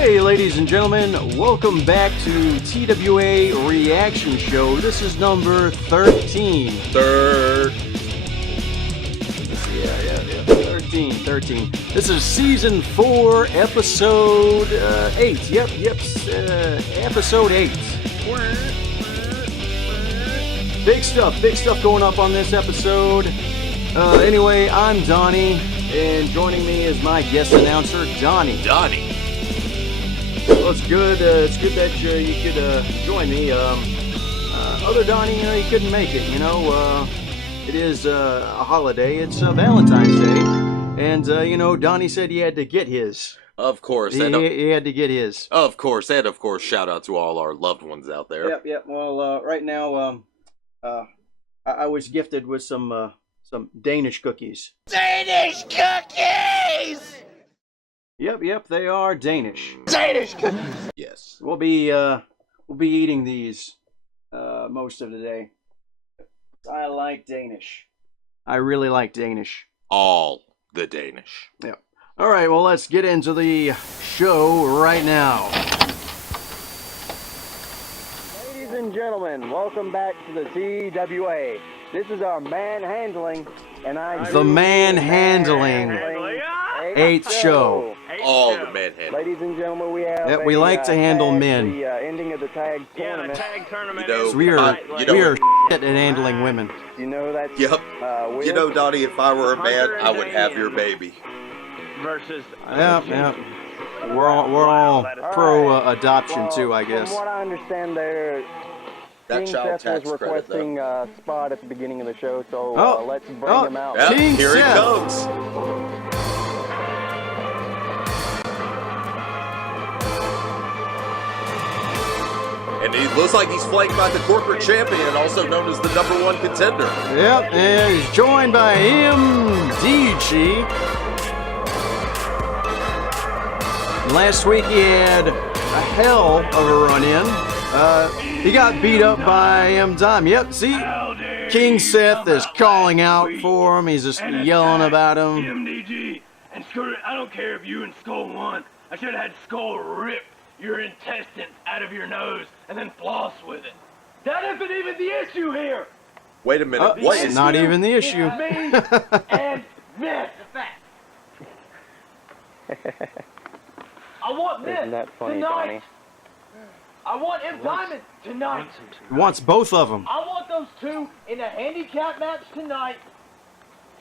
Hey, ladies and gentlemen, welcome back to TWA Reaction Show. This is number 13. 13. This is season 4, episode 8. Episode 8. Big stuff going up on this episode. Anyway, I'm Donnie, and joining me is my guest announcer, Donnie. Well, it's good that you could join me. Other Donnie, he couldn't make it. It is a holiday. It's Valentine's Day, and Donnie said he had to get his. Of course, he had to get his. Of course, shout out to all our loved ones out there. Yep. Well, right now, I was gifted with some Danish cookies. Danish cookies! Yep, they are Danish. Danish cookies! Yes. We'll be eating these most of the day. I like Danish. I really like Danish. All the Danish. Yep. All right, well, let's get into the show right now. Ladies and gentlemen, welcome back to the TWA. This is our manhandling, and the manhandling 8th show. All the manhandling. Ladies and gentlemen, we have. Yep, we like to handle men. The ending of the tag tournament. The tag tournament. So we are shit at handling women. You know that. Yep. Donnie, if I were a man, I would have your baby. Versus. Yep. We're all pro adoption too, I guess. From what I understand, there. That King child Seth tax was credit, requesting a spot at the beginning of the show, so let's bring him out. Yep, King here Seth. he comes. And he looks like he's flanked by the corporate champion, also known as the #1 contender. Yep, and he's joined by MDG. Last week he had a hell of a run-in. He got beat up by Dime. Yep, see? King Seth is calling out for him. He's just yelling about him. MDG and Scooter, I don't care if you and Skull won. I should have had Skull rip your intestines out of your nose and then floss with it. That isn't even the issue here. Wait a minute. It's not even the issue. It's me and this. I want this Isn't that funny, tonight. Donnie? I want M Diamond tonight. He wants both of them. I want those two in a handicap match tonight.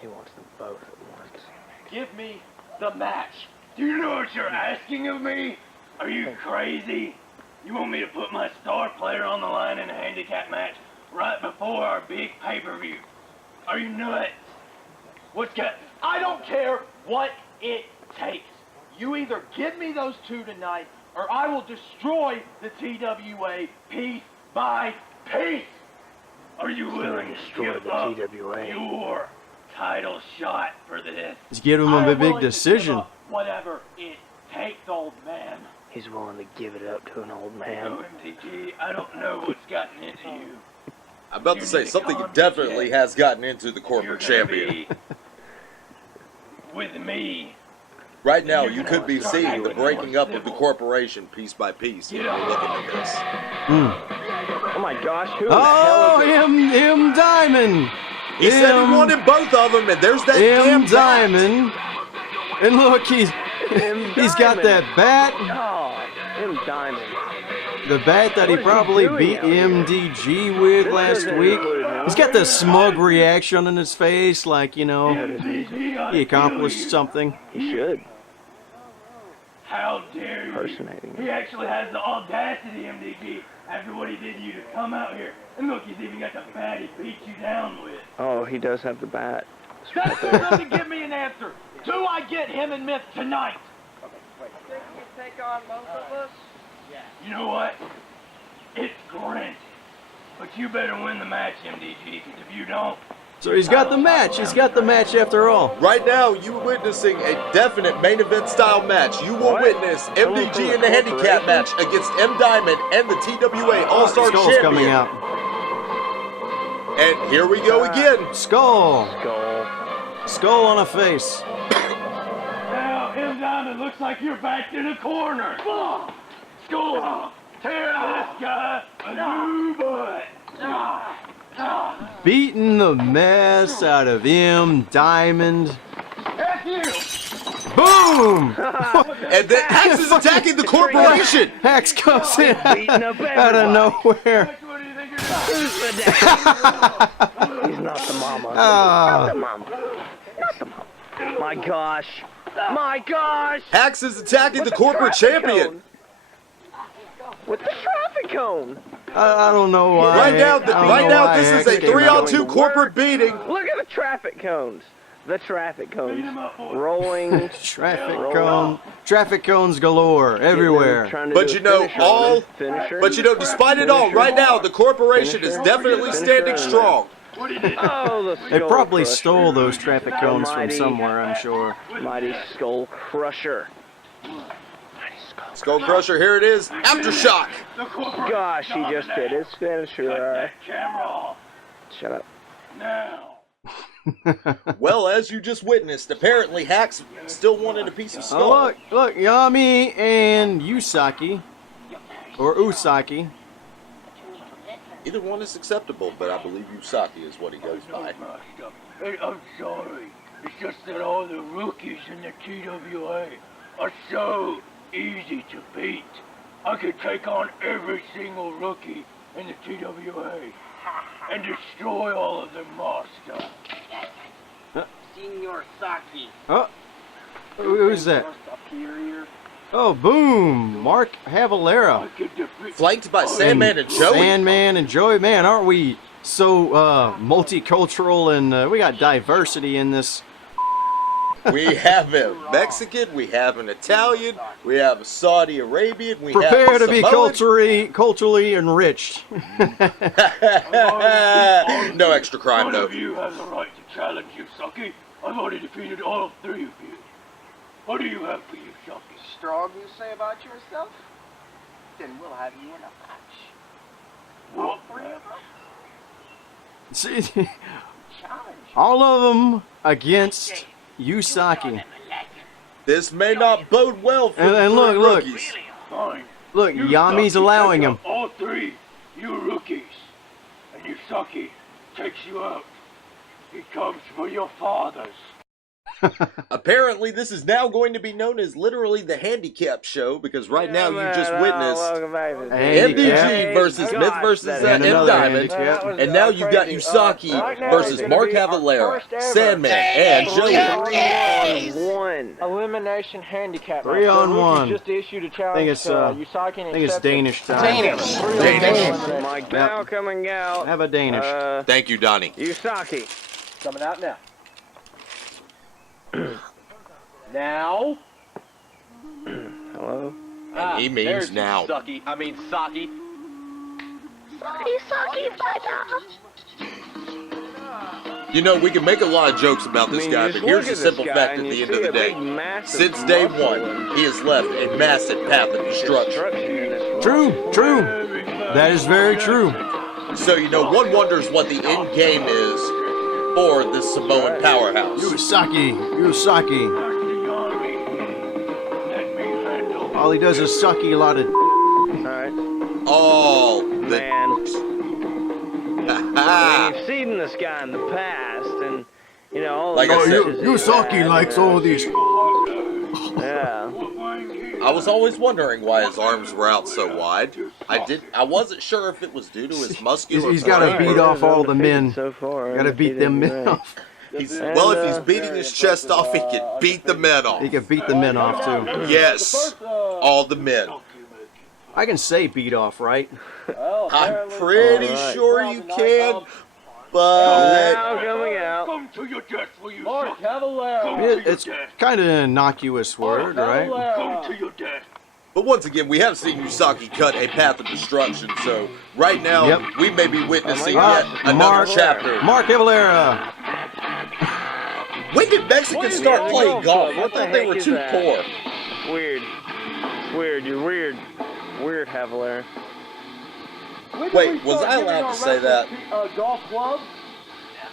He wants them both at once. Give me the match. Do you know what you're asking of me? Are you crazy? You want me to put my star player on the line in a handicap match right before our big pay-per-view? Are you nuts? I don't care what it takes. You either give me those two tonight, or I will destroy the TWA piece by piece. Are you willing to give up your title shot for this? Let's give him a big decision. Whatever it takes, old man. He's willing to give it up to an old man. MTG, I don't know what's gotten into you. I'm about to say, something definitely has gotten into the corporate champion. With me. Right now, you could be seeing the breaking up of the corporation piece by piece when you're looking at this. Oh my gosh, who the hell is it? M Diamond. He said he wanted both of them, and there's that damn Diamond. And look, he's got that bat. Oh, M Diamond. The bat that he probably beat MDG with last week. He's got the smug reaction on his face, like, he accomplished something. He should. How dare you? Impersonating him. He actually has the audacity, MDG, after what he did to you, to come out here. And look, he's even got the bat he beat you down with. Oh, he does have the bat. That doesn't give me an answer. Do I get him and Myth tonight? Think you take on both of us? You know what? It's granted. But you better win the match, MDG, because if you don't... So he's got the match. He's got the match after all. Right now, you're witnessing a definite main event style match. You will witness MDG in the handicap match against M Diamond and the TWA All-Star Skull's Champion. coming out. And here we go again. Skull. Skull. Skull on a face. Now, M Diamond, looks like you're backed in a corner. Skull, tear this guy a new butt. Beating the mess out of M Diamond. Heck you! Boom! And then Axe is attacking the corporation. Axe comes in Beating up out of nowhere. What do you think you're Who's the daddy? He's not the mama. Not the mama. Not the mama. My gosh. My gosh. Axe is attacking the corporate champion. With the traffic cone. I don't know why. Right now, this is a Axe came out. 3-on-2 corporate beating. Look at the traffic cones. The traffic cones. him up, boy? Rolling. Traffic cones galore everywhere. Trying to But do you a know, finisher on all, it. Finisher. but you know, despite it all, right now the corporation is definitely standing strong. What did you Oh, the They skull probably crusher. stole those traffic cones from Almighty. somewhere, I'm sure. Mighty Skull Crusher. Skull Crusher, here it is. Aftershock. The corporate Gosh, he just did his finisher. that camera off Shut up. now. Well, as you just witnessed, apparently Hack's still wanted a piece of Oh, skull. look, Yami and Usaki, or Usaki. Either one is acceptable, but I believe Usaki is what he goes by. Hey, I'm sorry. It's just that all the rookies in the TWA are so easy to beat. I could take on every single rookie in the TWA and destroy all of them, master. Senior Saki. Oh, who's that? Oh, boom! Mark Havalera. I could defeat Flanked by Sandman and Joey. Sandman and Joey. Man, aren't we so multicultural and we got diversity in this? We have a Mexican, we have an Italian, we have a Saudi Arabian, we Prepare have to a be Samoan. culturally enriched. No extra crime, None though. of you have the right to challenge Yusaki. I've already defeated all three of you. What do you have for Yusaki? Strong you say about yourself? Then we'll have you in a match. All three of us? See, Challenge. all of them against Usaki. This may not bode well for And the look, three look. rookies. Fine. Look, Yami's allowing him. All three, you rookies. And Yusaki takes you out. He comes for your fathers. Apparently, this is now going to be known as literally the handicap show because right now you just witnessed MDG versus Myth versus And M another Diamond. handicap. And now you've got Usaki versus Mark Cavalera, Sandman, and Joey. 1. Elimination handicap. 3 on 1. Just issued a I challenge think it's Usaki and I think it's accepted. Danish time. Danish. My gal coming out. Have a Danish. Thank you, Donnie. Usaki. Coming out now. Now. Hello. He means now. Saki. You know, we can make a lot of jokes about this guy, but here's the simple fact at the end of the day. Since day one, he has left a massive path of destruction. True. That is very true. So, you know, one wonders what the end game is for this Samoan powerhouse. Usaki. Back to Yami. Let me handle All he does is sucky a lot of. Alright. Oh, the... Man. Ah, We've seen this guy in the past, and, you know, all Like the I said- messages he's Usaki had, likes all these. Yeah. I was always wondering why his arms were out so wide. I wasn't sure if it was due to his muscular He's gotta frame beat or- off all the men. So far. Gotta beat them men off. Well, if he's beating his chest off, he can beat the men off. He can beat the men off too. Yes, all the men. I can say beat off, right? I'm pretty Alright. sure you can, but Now coming out. Come to your death for you, Mark Saki. Cavalera. Come to your It's death. kind of an innocuous word, right? Come to your death. but once again, we have seen Usaki cut a path of destruction. So right now, Yep. we may be witnessing Oh my yet God. another Mark- chapter. Mark Cavalera. When did Mexicans start Yeah, playing golf? I what the thought they heck were is too that? poor. Weird. It's weird. You're weird. Weird, Havalera. Wait, was I allowed to say that? Golf club?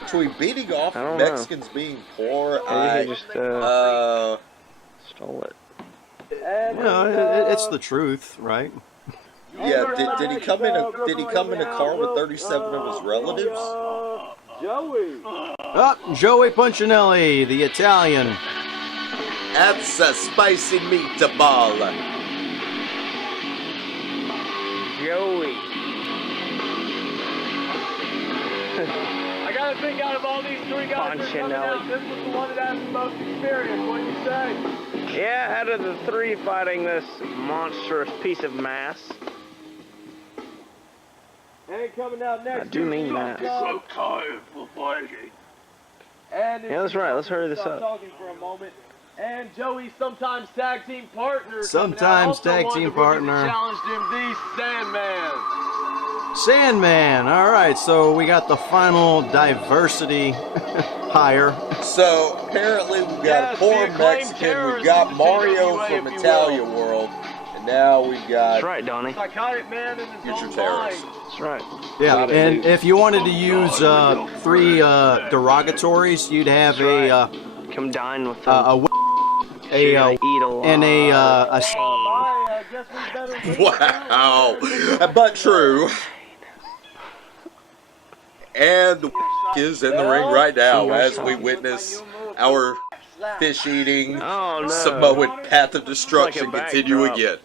Between beating off I don't know. Mexicans being poor, Maybe he just uh, stole it. it's the truth, right? Yeah, did he come in a car with 37 of his relatives? Joey. Joey Punchinelli, the Italian. That's a spicy meatball. Joey. I gotta think out of all these three guys that are coming out, this was the one that has the most experience. What do you say? Yeah, out of the three fighting this monstrous piece of mass. And coming out next. I do mean that. So tired for fighting. And Yeah, that's right. Let's hurry this up. Talking for a moment. And Joey's sometimes tag team partner. Sometimes tag team partner. Challenged him, the Sandman. Sandman. All right, so we got the final diversity hire. So apparently we've got four Mexican, we've got Mario from Italia World, and now we've got That's right, Donnie. Psychotic man in his Future own Terrorist. mind. That's right. Yeah, and if you wanted to use three derogatories, you'd have Come dine with a them. and I guess we better leave Wow, but true. And the is in the ring right now as we witness our fish-eating Oh, no. Samoan path of destruction Like a continue backdrop. again.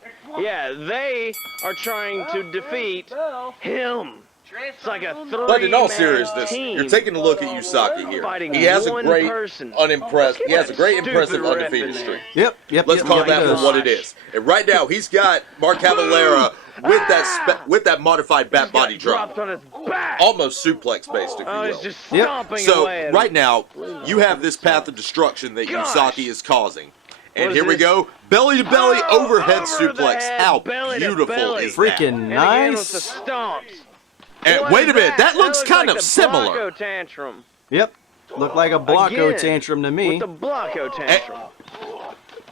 Yeah, they are trying to defeat him. It's like a three-man But in all seriousness, team you're taking a look at Usagi here. fighting He has a one great person. He has a great Stupid impressive ref undefeated in there. streak. Yep. Let's call he that for does. what it is. And right now, he's got Mark Cavalera with that modified bat body drop, Dropped on his back. almost suplex based, if Oh, you he's will. just Yep. stomping So away at right him. now, you have this path of destruction that Gosh. Usagi is causing. And What is here we this? go, belly to belly Oh, overhead over the suplex. head, How belly to beautiful belly. is Freaking that? And again with the nice. stomps. And What wait is a minute, that looks kind like of the similar. Blanco tantrum. Yep. Looked like a Blanco Again, tantrum to With me. the Blanco tantrum.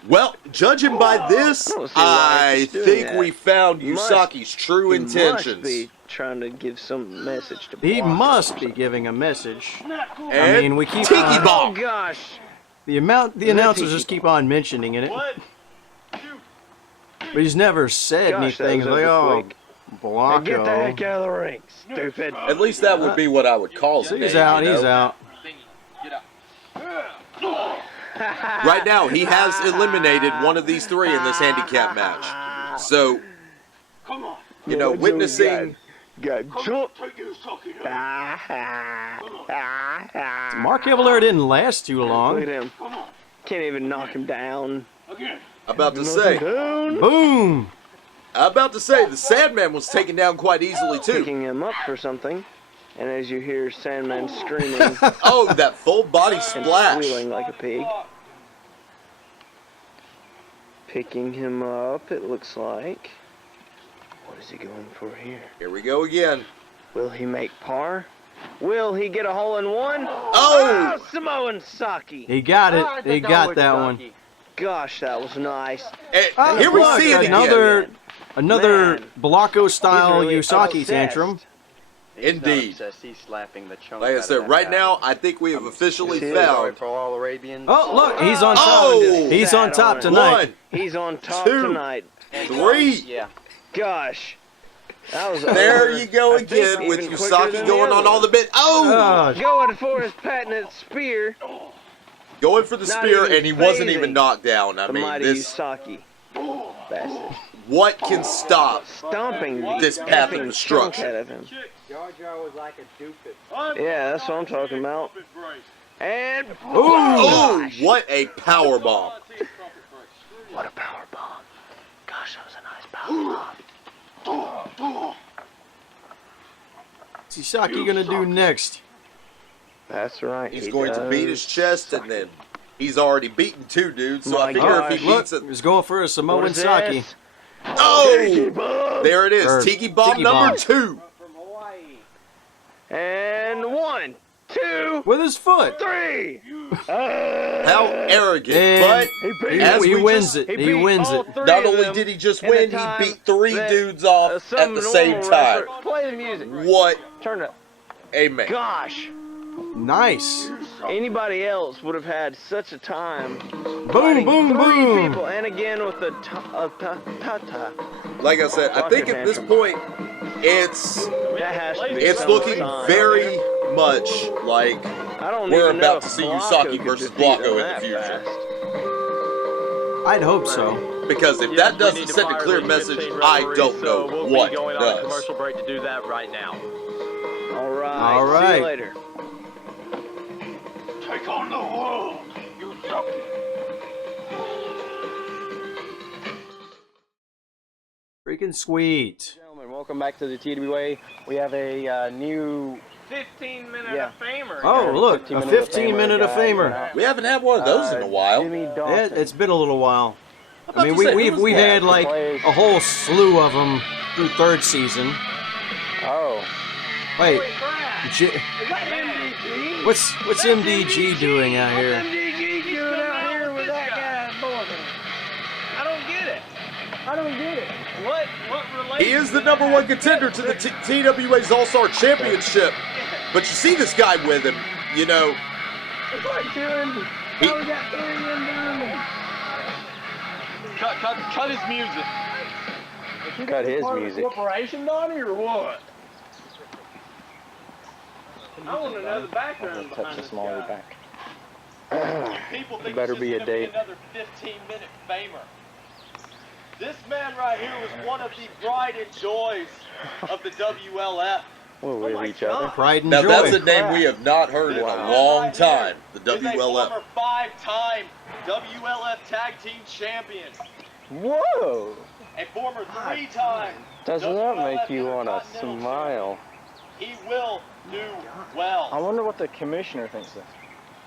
Well, judging by this, I don't see why I he's doing think that. we found Must- Usagi's true He must intentions. be trying to give some message to He Blanco. must be giving a message. And I mean, we keep Tiki on- Oh Bomb. gosh. The announcers just keep on mentioning it, but he's never said Gosh, anything. that He's was like, over oh, quick. Now Blanco. get the heck out of the ring, stupid. At least that would be what I would call it. He's out. He's out. Right now, he has eliminated one of these three in this handicap match. So, witnessing. Got jump. Mark Cavalera didn't last too Look long. at him. Can't even knock him down. About to say, Boom. the Sandman was taken down quite easily too. Picking him up for something. And as you hear Sandman screaming and Oh, that full body splash. squealing like a pig. Picking him up, it looks like. What is he going for here? Here we go again. Will he make par? Will he get a hole in one? Oh! Samoan Saki. He got it. He got that one. Gosh, that was nice. And here we Look, see it again. another Man. Blanco style He's really Usagi obsessed. tantrum. Indeed. He's slapping the chunk Like I out of said, that right guy. now, I think we have officially This is found For all Arabians. Oh, look, he's on top. Oh! He's on top tonight. one, He's on top Two. tonight. 3. Yeah. Gosh. That was There over. you go I think again with even quicker Usagi than going the on other all the bit. Oh! Going for his patented spear. Going for the Not spear, even and he wasn't phasing even knocked down. I The mean, mighty this. Usagi. Bastard. What can stop? Stomping This the path of effing destruction. skunk out of him. Jar Jar was like a doofus. Yeah, that's what I'm talking about. And Oh, what a power bomb! what a power bomb. Gosh, that was a nice power bomb. What's Usagi gonna do next? That's right. He's he going to beat does. his chest, and then he's already beaten 2 dudes. So I My figure if gosh. he Look, beats it, he's going for a What Samoan is Saki. this? oh, there it Or is, Tiki Bomb Tiki number Bomb. 2. And 1, 2, With his foot. 3. How arrogant! And But He As he we wins just- it. He He beat wins all it. three not of only them did he just in a win, he time beat 3 that, dudes off some at the same normal time. wrestler- Play the music. What Turn it up. a man! Gosh. Nice. Anybody else would have had such a time. Boom, fighting boom, 3 boom. people, and again with the ta-ta. Like I said, I think at this point, it's That has to be some looking sign. very much like I don't we're even know about to if see Blanco Usagi could versus defeat him Blanco in the that future. fast. I'd hope so. Because if that doesn't send a clear message, I don't know what going on a does. commercial break to do that right now. All right. All See right. you later. Take on the world, you sucker. Freaking sweet. Gentlemen, welcome back to the TWA. We have a new 15-minute famer. Oh, look, a 15-minute of famer. We haven't had one of those in a while. Jimmy Yeah, Dawson. it's been a little while. about I mean, to say, we've who was had that? like a whole slew of them through 3rd season. Oh, Wait, what's MDG doing out here? MDG doing out here with that guy's boyfriend? I don't get it. What relation? He is the #1 contender to the TWA's All-Star Championship. But you see this guy with him, you know. It's like doing. He- Oh, we got 3 of them diamonds. Cut his music. cut his music. Corporation, Donnie, or what? I want to know the background Touch behind the this smaller guy. back. People think Better this be is a gonna date. another 15-minute famer. This man right here was one of the pride and joys of the WLF. We're with each other. Pride and Now joy. that's a name we have not heard in a long time. The Is a WLF. former 5-time WLF Tag Team Champion. Whoa! A former 3-time Doesn't that make WLF you want to Intercontinental smile? Champion. He will do I well, wonder what the commissioner thinks of.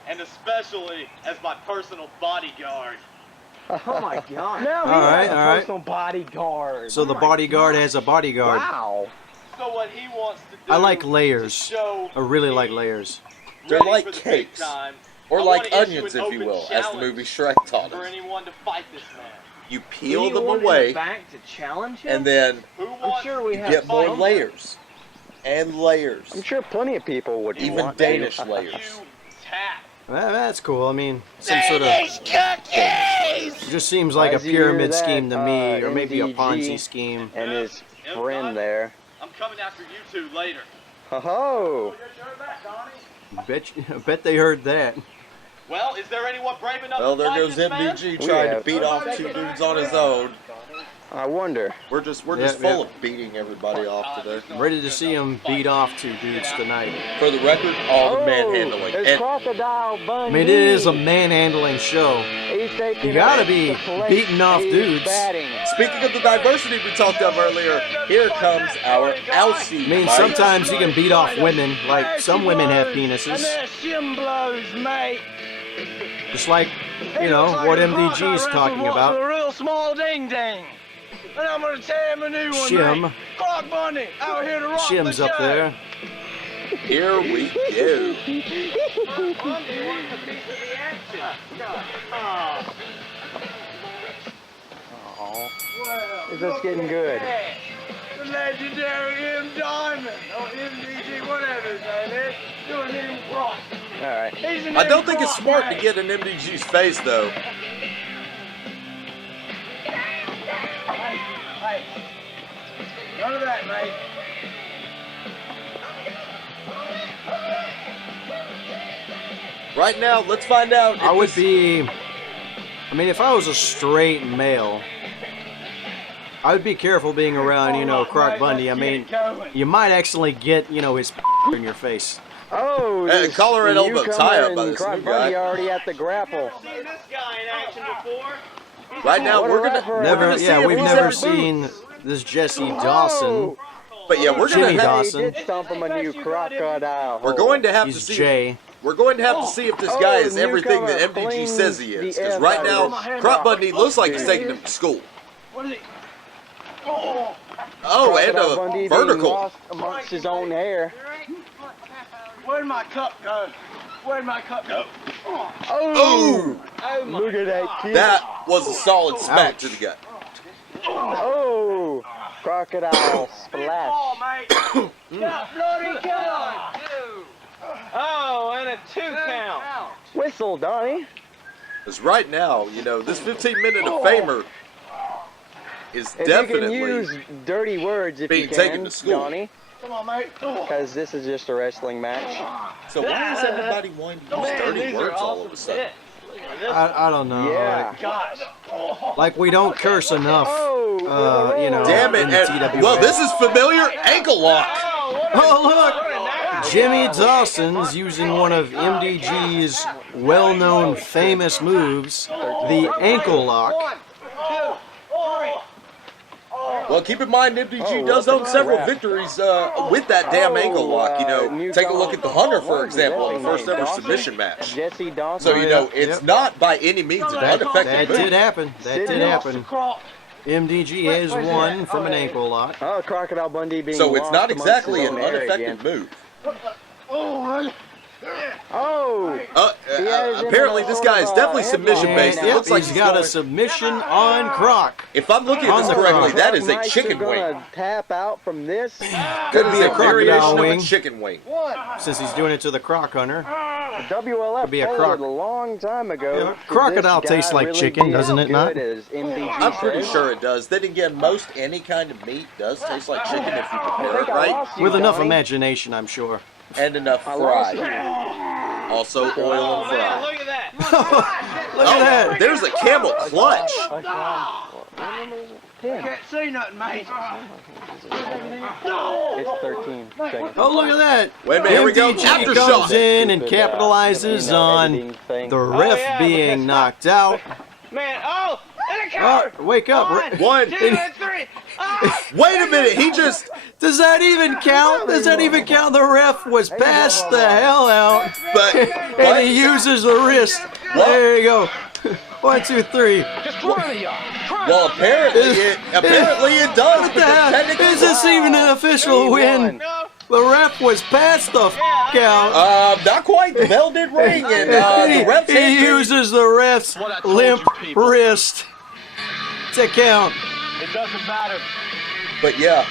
and especially as my personal bodyguard. Oh my God. Now he All right, has a all right. personal bodyguard. So the bodyguard has a bodyguard. Wow. So what he wants to do I like is layers. show I really me like layers. They're ready like for the big cakes. time. Or I like wanna issue onions, an if you open will, as the challenge movie Shrek taught for us. anyone to fight this man. You peel them away, Back to challenge him? and then Who wants sure we to have get more fight layers. And layers. I'm sure plenty of people would Even want Danish to. layers. you tap? That's cool. I mean, some sort of. It just seems like a As you hear pyramid that, scheme to me, or maybe a MDG Ponzi scheme. And his friend there. I'm coming after you two later. Ho-ho! Bet they heard that. Well, is there anyone brave enough Well, to there fight goes this man? MDG We trying to have- beat off 2 dudes on his own. I wonder. We're just Yeah, full yeah. of beating everybody off today. I'm ready to see him beat off 2 dudes tonight. For the record, all the manhandling. It's And Crocodile Bundy. I mean, it is a manhandling show. He's taking You gotta up be the plate. beating off He's dudes. batting. speaking of the diversity we talked of earlier, here comes our Alcy. I mean, sometimes you can beat off women. Like, some women have penises. Shim blows, mate. Just like, you know, what MDG is talking A about. real small ding ding. And I'm gonna tell him a new one. Shim. Mate. Croc Bundy out here to rock Shim's the up show. there. Here we go. Bundy wants a piece of the action. Oh, Well, is this getting good? the legendary M Diamond, or MDG, whatever his name is, doing him cross. All right. He's an I don't think it's M-Croc, smart to mate. get in MDG's face, though. Hey, none of that, mate. Right now, let's find out. If I would this- be. I mean, if I was a straight male, I would be careful being around, you know, Croc Bundy. I mean, you might accidentally get, you know, his in your face. Oh, Hey, this collar and elbow newcomer tie-up by and this Croc new Bundy guy. already at the grapple. Seen this guy in action before? Right now, What a we're gonna referee. Never, see yeah, if we've he's never ever- seen this Jesse Dawson. But yeah, we're Jimmy gonna have, Dawson. He did stomp him a new crocodile. we're going to have He's to see. Jay. We're going to have to see if this guy is everything that newcomer MDG says he cleans is. the Because F right out now, of Croc Bundy looks like he's taking him to school. What is it? Oh, Oh, and Crocodile Bundy a being vertical. lost amongst his own hair. where'd my cup go? Where'd my cup go? Oh, Oh, look at that kid. that was a solid smack to the gut. Oh, crocodile splash. Oh, mate. Get up, bloody, come on. Oh, and a 2 count. Whistle, Donnie. Because right now, you know, this 15-minute of Famer is If definitely you can use dirty words if being you can, taken to school. Donnie. Come on, mate. Because this is just a wrestling match. So why is everybody wanting to use dirty words all of a sudden? I don't know. Yeah. Like we don't curse enough. You know. Damn it. in the TWA. Well, this is familiar. Ankle lock. Oh, look! Jimmy Dawson's using one of MDG's well-known famous moves, the ankle lock. Well, keep in mind, MDG does own several victories with that damn ankle lock. You know, take a look at the Hunter, for example, in the first ever submission match. Jesse Dawson. So, you know, it's not by any means an That unaffected did move. happen. That did happen. MDG has won from an ankle lock. Oh, Crocodile Bundy being So it's lost not amongst exactly his an own area unaffected again. move. Oh! Apparently, this guy is definitely submission-based. It Yep, looks like he's got a submission on Croc. If I'm looking at on this the correctly, front. that is a Knights chicken are wing. gonna tap out from this. Could be a crocodile variation wing. of a chicken wing. Since he's doing it to the Croc Hunter. WLF Could be a folded croc. a long time ago. Yeah, Did crocodile this guy tastes like really chicken, be doesn't as it not? good as MDG I'm pretty says? sure it does. Then again, most any kind of meat does taste like chicken if you prepare it right, With enough Donnie. imagination, I'm sure. and enough I lost fried. Also oil and fried. Look at that. Look at that. There's a camel clutch. Can't see nothing, mate. It's 13 seconds. Oh, look at that. Wait a minute, here we go. MDG Aftershock. comes in and capitalizes on the ref being knocked out. Man, oh, and a Oh, cover. wake up. One. 2 and 3. Oh. Wait a minute, he just... Does that even count? Does that even count? The ref was passed the hell out. But, And he uses the wrist. There you go. 1, 2, 3. well, apparently it does. What the hell? Is this even an official win? The ref was passed the out. Not quite. The bell did ring, and the ref He uses the ref's limp wrist to count. It doesn't matter. But yeah,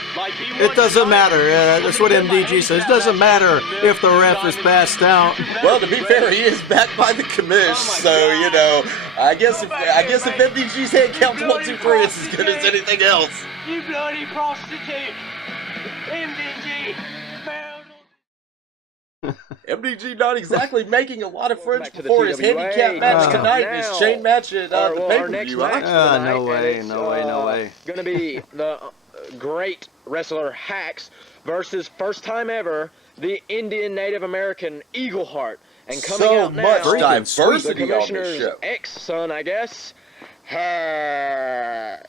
It doesn't matter. That's what MDG says. It doesn't matter if the ref is passed out. well, to be fair, he is backed by the commish, so you know. I guess if MDG's head counts 1, 2, 3, it's as good as anything else. You bloody prostitute. MDG. MDG not exactly making a lot of friends Back to the before his TWA. handicap match tonight and his Now, chain match at the our next pay-per-view. match Huh? tonight, no and way, it's, no way, no way. Gonna be the great wrestler Hax versus first time ever the Indian Native American Eagle Heart. And coming So out now, much the diversity on this commissioner's show. ex-son, I guess, Hax.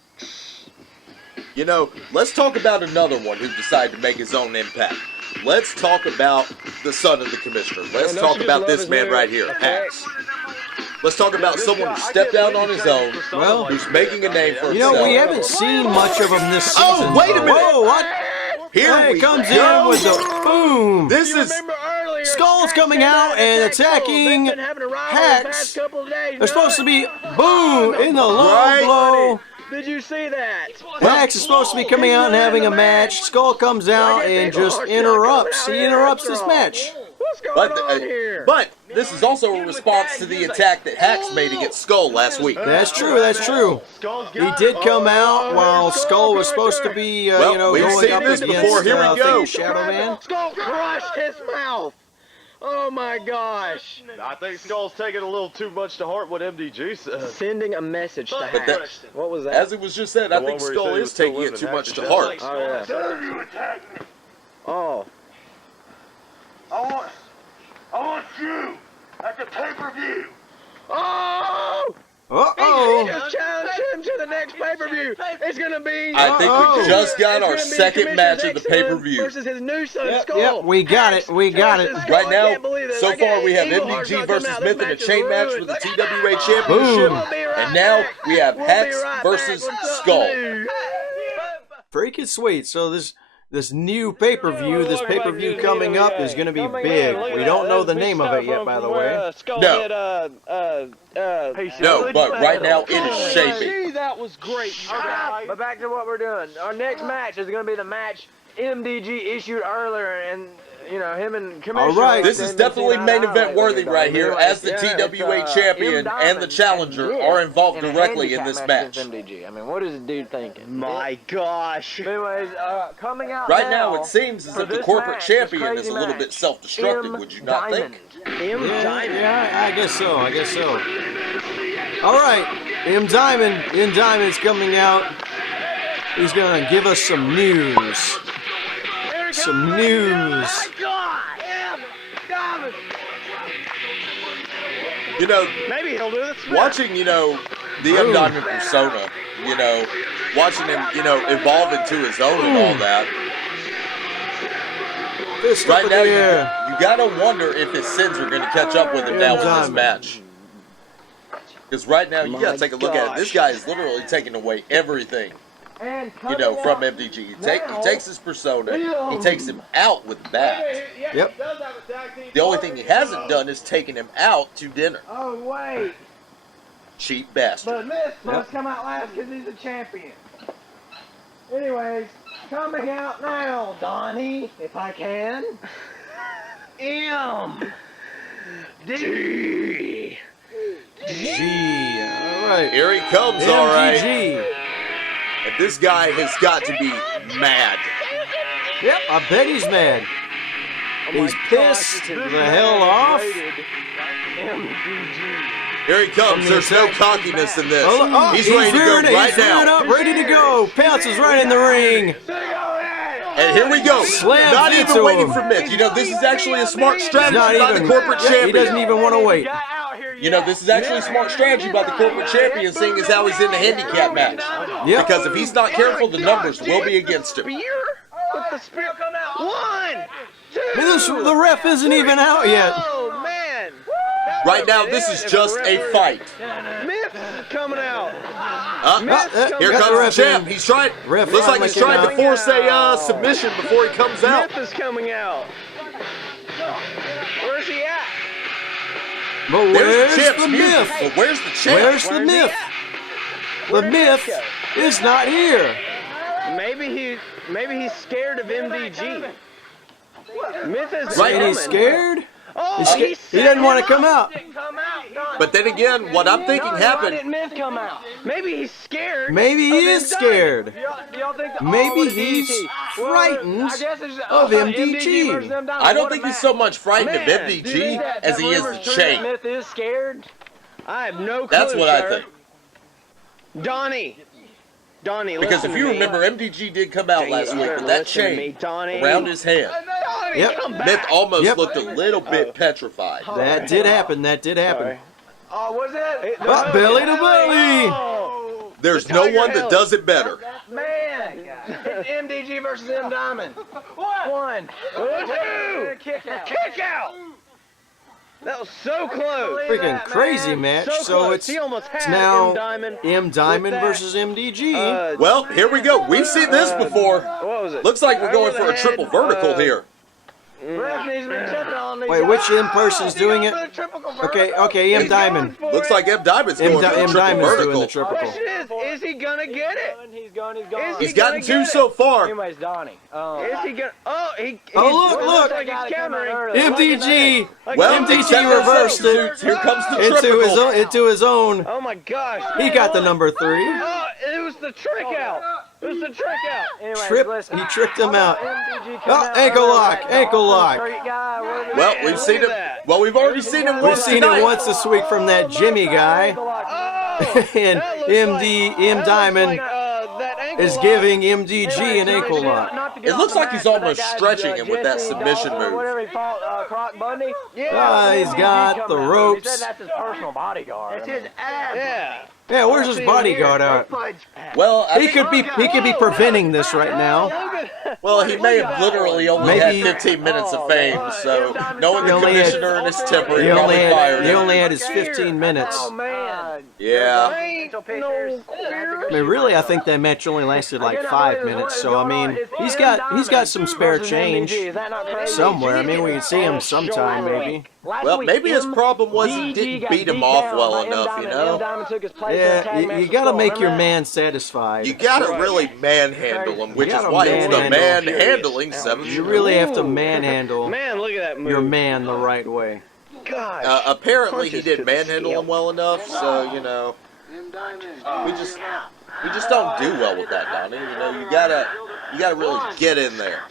You know, let's talk about another one who decided to make his own impact. Let's talk about the son of the commissioner. Let's don't talk you just about love this his man new right here, effects? Hax. Let's talk about someone who stepped out on his own, Well, who's making a name for You know, himself. we haven't seen much of him this season. Oh, wait a minute. Whoa, what? Here Hey, we comes go. in with the boom. This is Earlier, Skull's coming out and attacking Hax. They're supposed to be boom in the low Right. blow. Did you see that? Hax is supposed to be coming out and having a match. Skull comes out and just interrupts. He interrupts this match. What's going on here? but this is also a response to the attack that Hax made against Skull last week. That's true. That's true. He did come out while Skull was supposed to be, Well, you know, we've going seen up this against before. Here we go. Shadow Man. Skull crushed his mouth. Oh my gosh. I think Skull's taking a little too much to heart what MDG says. Sending a message to But that- Hax. What was that? As it was just said, I The think one where he Skull said he is was still taking it living too in much to Hack's heart. Oh yeah. You attack me. Oh. I want you at the pay-per-view. Oh! Uh-oh. He just challenged him to the next pay-per-view. It's gonna be. I think we just got our It's gonna be second Commissioner's match of the ex-son pay-per-view. versus his new son, Yep, Skull. yep, we got it, we got it. Versus Skull. Right I now, can't believe this. so I far can't- we have Eagle Heart's MDG not coming versus out. Smith This in a match is chain match for ruined. the Look at TWA that. Championship. We'll be right And now back. we have We'll be Hax right versus back with Skull. something new. Freaking sweet. So this new pay-per-view, this pay-per-view coming up is going to be big. We don't know the name of it yet, by the way. No. No, but right now it is shaping. Gee, that was great. Okay, but back to what we're doing. Our next match is going to be the match MDG issued earlier, and him and All right. This is definitely main event worthy right here, as the TWA champion and the challenger are involved directly in this match. MDG. I mean, what is the dude thinking? My gosh. Anyways, coming out Right now, it seems as if the corporate champion is a little bit self-destructive, would you not think? Yeah, I guess so. All right, M Diamond's coming out. He's gonna give us some news. Some news. Maybe he'll do this. Watching, the M Diamond persona, watching him, evolve into his own and all that. Right now, you gotta wonder if his sins are gonna catch up with him now in this match. Because right now, you gotta take a look at it. This guy is literally taking away everything, from MDG. He takes his persona, he takes him out with that. Yep. The only thing he hasn't done is taken him out to dinner. Oh, wait. Cheap bastard. But Myth must come out last because he's a champion. Anyways, coming out now, Donnie, if I can. M. D. G. All right. Here he comes, all right. MDG. And this guy has got to be mad. Yep, I bet he's mad. He's pissed the hell off. Here he comes. There's no cockiness in this. Oh, he's ready to go right he's rearing now. up, ready to go. Pounces right in the ring. And here we go. Slams Not into even waiting him. for Myth. This is actually a smart strategy Not by even. the corporate He champion. doesn't even want to wait. This is actually a smart strategy by the corporate champion, seeing as how he's in the handicap match. Yep. Because if he's not careful, the numbers will be against him. With the spear come out. 1, 2. The ref isn't even out yet. Oh man. Right now, this is just a fight. Myth's coming out. Here got the comes the ref champ. in. He's trying. Ref Looks like he's trying to finally force a submission before he comes out. Myth is coming out. Where's he at? But There's where's the champ's the music. myth? But where's the champ? Where's the myth? The myth is not here. Maybe he's scared of MDG. Myth is Right, And he's coming. scared? Oh, He doesn't want to come out. But then again, what I'm thinking Why happened. didn't Myth come out? Maybe he's scared. Maybe he of is him scared. Do y'all think that Maybe all of he's DT frightened I guess it's, of MDG MDG. versus M. Diamond. I don't What a think he's match. so much frightened of Man, MDG That as he is the rumor's true that chain. Myth is scared. I have no clue. That's what I sir. think. Donnie, Because listen if to you me. remember, MDG did come out last week with that Listen to me, chain Donnie. around his hand. Yep. Come back. Myth almost Yep. looked a little bit petrified. That did happen. That did happen. Oh, was it? Oh, belly to belly. Oh. There's no Tiger one that Hill. does it better. Man, it's MDG versus M. Diamond. One. Two. Kick out. Kick out. That was so close. Freaking crazy match. So So close. it's He almost had now M. Diamond. M Diamond with that. versus MDG. Well, here we go. We've seen this before. What was it? Looks like we're going Over for the a triple head, vertical here. Ref needs to be checking on these Wait, which guys. M person's doing it? Okay, M Diamond. Looks like M Diamond's going for a triple Diamond's doing vertical. the triple. Question is he gonna get it? He's gone. He's gotten two so far. Anyways, Donnie. Is he gonna? Oh, look, looks look. like he's countering. MDG. Well, MDG except reversed for it Here comes the into his own. Oh my gosh. He got the number 3. Oh, it was the trick out. It was the trick out. Anyways, He tricked him out. Oh, ankle lock, ankle lock. Well, we've seen it. Well, we've already seen it We've once seen tonight. it once this week from that Jimmy guy. Oh, And M Diamond is giving MDG an ankle lock. It looks like he's almost stretching him with that submission move. Whatever he fought, Croc Bundy. Ah, he's got the ropes. He said that's his personal bodyguard. It's his ass. Yeah. Yeah, where's his bodyguard at? Well, He could be preventing this right now. Well, he may have literally only Maybe- had 15 minutes of fame, so knowing He the only had- commissioner and his temper, he He only probably fired had, he him. only had his 15 minutes. Oh man. Yeah. Ain't no clear. I mean, really, I think that match only lasted like 5 minutes. So I mean, he's got some spare change somewhere. I mean, we can see him sometime, maybe. Well, maybe his problem was he didn't beat him off well enough, you know? Yeah, you gotta make your man satisfied. You gotta really manhandle him, which is why it's the manhandling 7th. You really have to manhandle Man, look at that move. your man the right way. Gosh. Apparently he did manhandle him well enough, so, you know, we just don't do well with that, Donnie. You know, you gotta really get in there.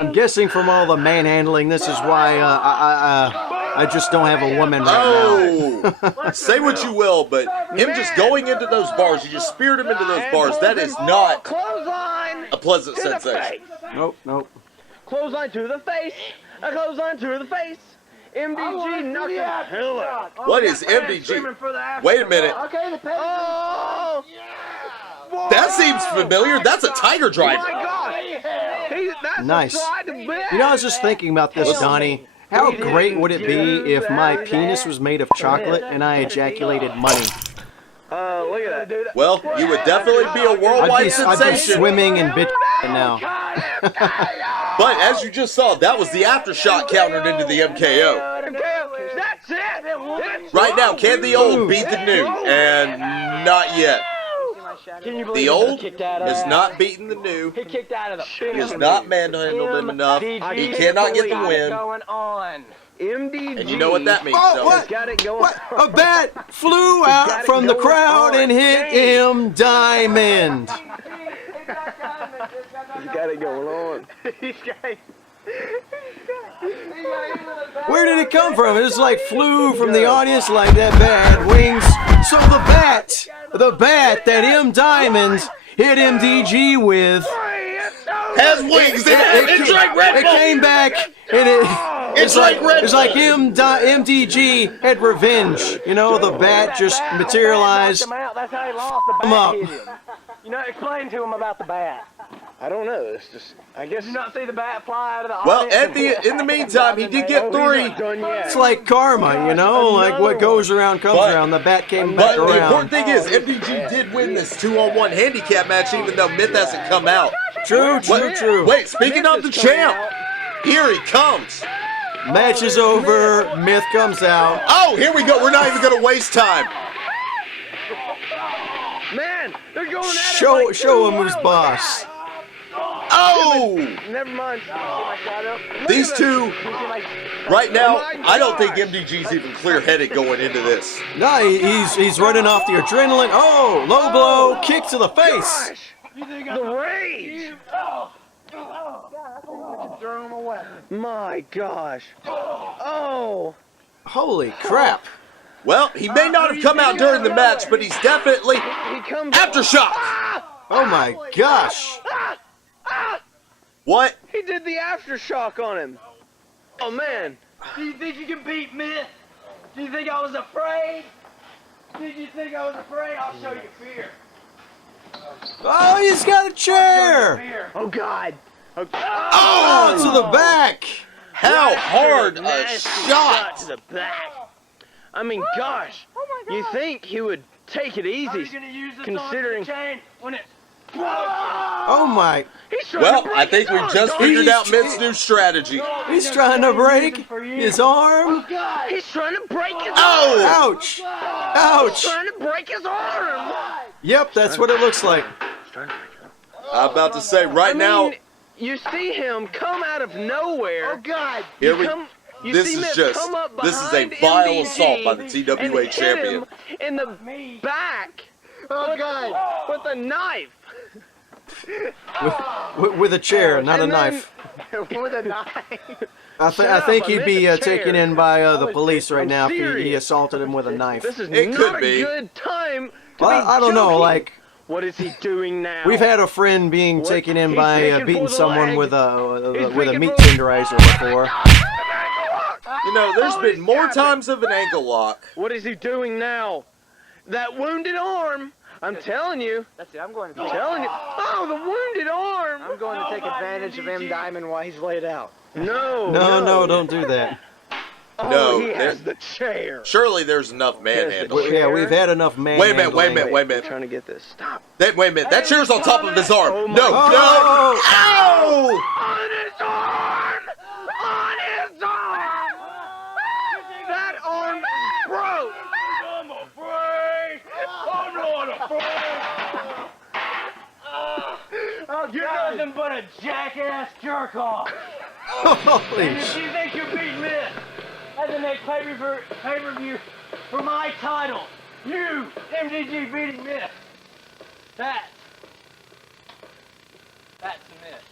I'm guessing from all the manhandling, this is why I just don't have a woman right Oh, say what you will, but him just going into those bars, you just speared him into those bars. That is not Clothesline a pleasant to the sensation. face. now. Nope. Clothesline to the face. A clothesline to the face. MDG knocked the hell out. What is MDG? Wait a minute. Okay, the paper. Oh! That seems familiar. That's a Tiger Oh Driver. my God! That's Nice. a side to bed. You know, I was just thinking about this, Donnie. How great would it be if my penis was made of chocolate and I ejaculated money? Look at that. Well, you would definitely be a worldwide I'd be sensation. swimming in bitch now. But as you just saw, that was the aftershock countered into the MKO. That's it. Right now, can the old beat the new? And not yet. Can you believe The he old kicked out of is not beating the new. He kicked out of the He has not manhandled him enough. He cannot get the win. Going on. MDG. And you know what that means, Oh, though. what? Got it going. What? A bat flew out from the crowd and hit him Diamond. He's got it going on. He's got. Where did it come from? It just like flew from the audience like that bat. Wings. So the bat that M Diamond hit MDG with, Has wings. It's like Red it Bull. came back and It's like Red it's like MDG had revenge. You know, the bat just materialized. That's how he lost. The Him bat up. hit him. You know, explain to him about the bat. I don't know. It's just, I guess. Did you not see the bat fly out of the Well, audience? in the meantime, he did get 3. It's like karma, you know, like what goes around comes around. The bat came back But the important around. thing is, MDG did win this 2-on-1 handicap match, even though Myth hasn't come out. True. Wait, speaking of the champ, here he comes. Match is over. Myth comes out. Oh, here we go. We're not even going to waste time. Man, they're going at it. Show like him two who's wild boss. guys. Oh! Never mind. These two, right now, I don't think gosh. MDG's even clear-headed going into this. No, he's running off the adrenaline. Oh, low blow, kick to the face. The rage! My gosh. Oh! Holy crap. Well, he may not have come out during the match, but he's definitely He comes aftershock. Oh my gosh. What? He did the aftershock on him. Oh man. Do you think you can beat Myth? Do you think I was afraid? Did you think I was afraid? I'll show you fear. Oh, he's got a chair. Fear. Oh god. Oh, to the back. How hard a Nasty shot. to the back. I mean, gosh. You think he would take it How are easy, you gonna use this considering. on the chain when it's Oh my. He's trying Well, to break I think his we arm, just Donnie. figured out Myth's new strategy. He's trying to break his arm. He's trying to break his Oh! arm. Ouch. He's Ouch. trying to break his arm. Yep, that's what it looks like. I'm about to say, right now, You see him come out of nowhere. Oh God! Here we- You this see is Myth just- come up this is a behind vile MDG assault by the TWA and hit champion. him in the back. Oh God! With a knife. With a chair, not a And then- knife. With a knife. I think up, he'd I be meant the taken chair. in by the police right I'm now if he serious. assaulted him with a knife. This is It not could a be. good time to Well, be I don't know, joking. like, What is he doing now? we've had a friend being What? taken in He's by picking beating for the someone leg. with He's a picking meat for the- tenderizer before. you know, there's been more times of an ankle lock. What is he doing now? That wounded arm. I'm telling you. That's it. I'm going to I'm telling you. Oh, the wounded arm. I'm going to take advantage of M Diamond while he's laid out. No, don't do that. No, he has the chair. surely there's enough manhandling. Yeah, we've had enough man. Wait a minute. I'm trying to get this. Stop. Wait a minute. That chair's on top of his arm. Oh my No, God. no. Ow! On his arm! On his arm! That arm broke! I'm afraid. I'm not afraid. You're nothing but a jackass jerk off. Holy And if shit. you think you're beating this at the next pay-per-view for my title, you, MDG, beating this. That's a myth.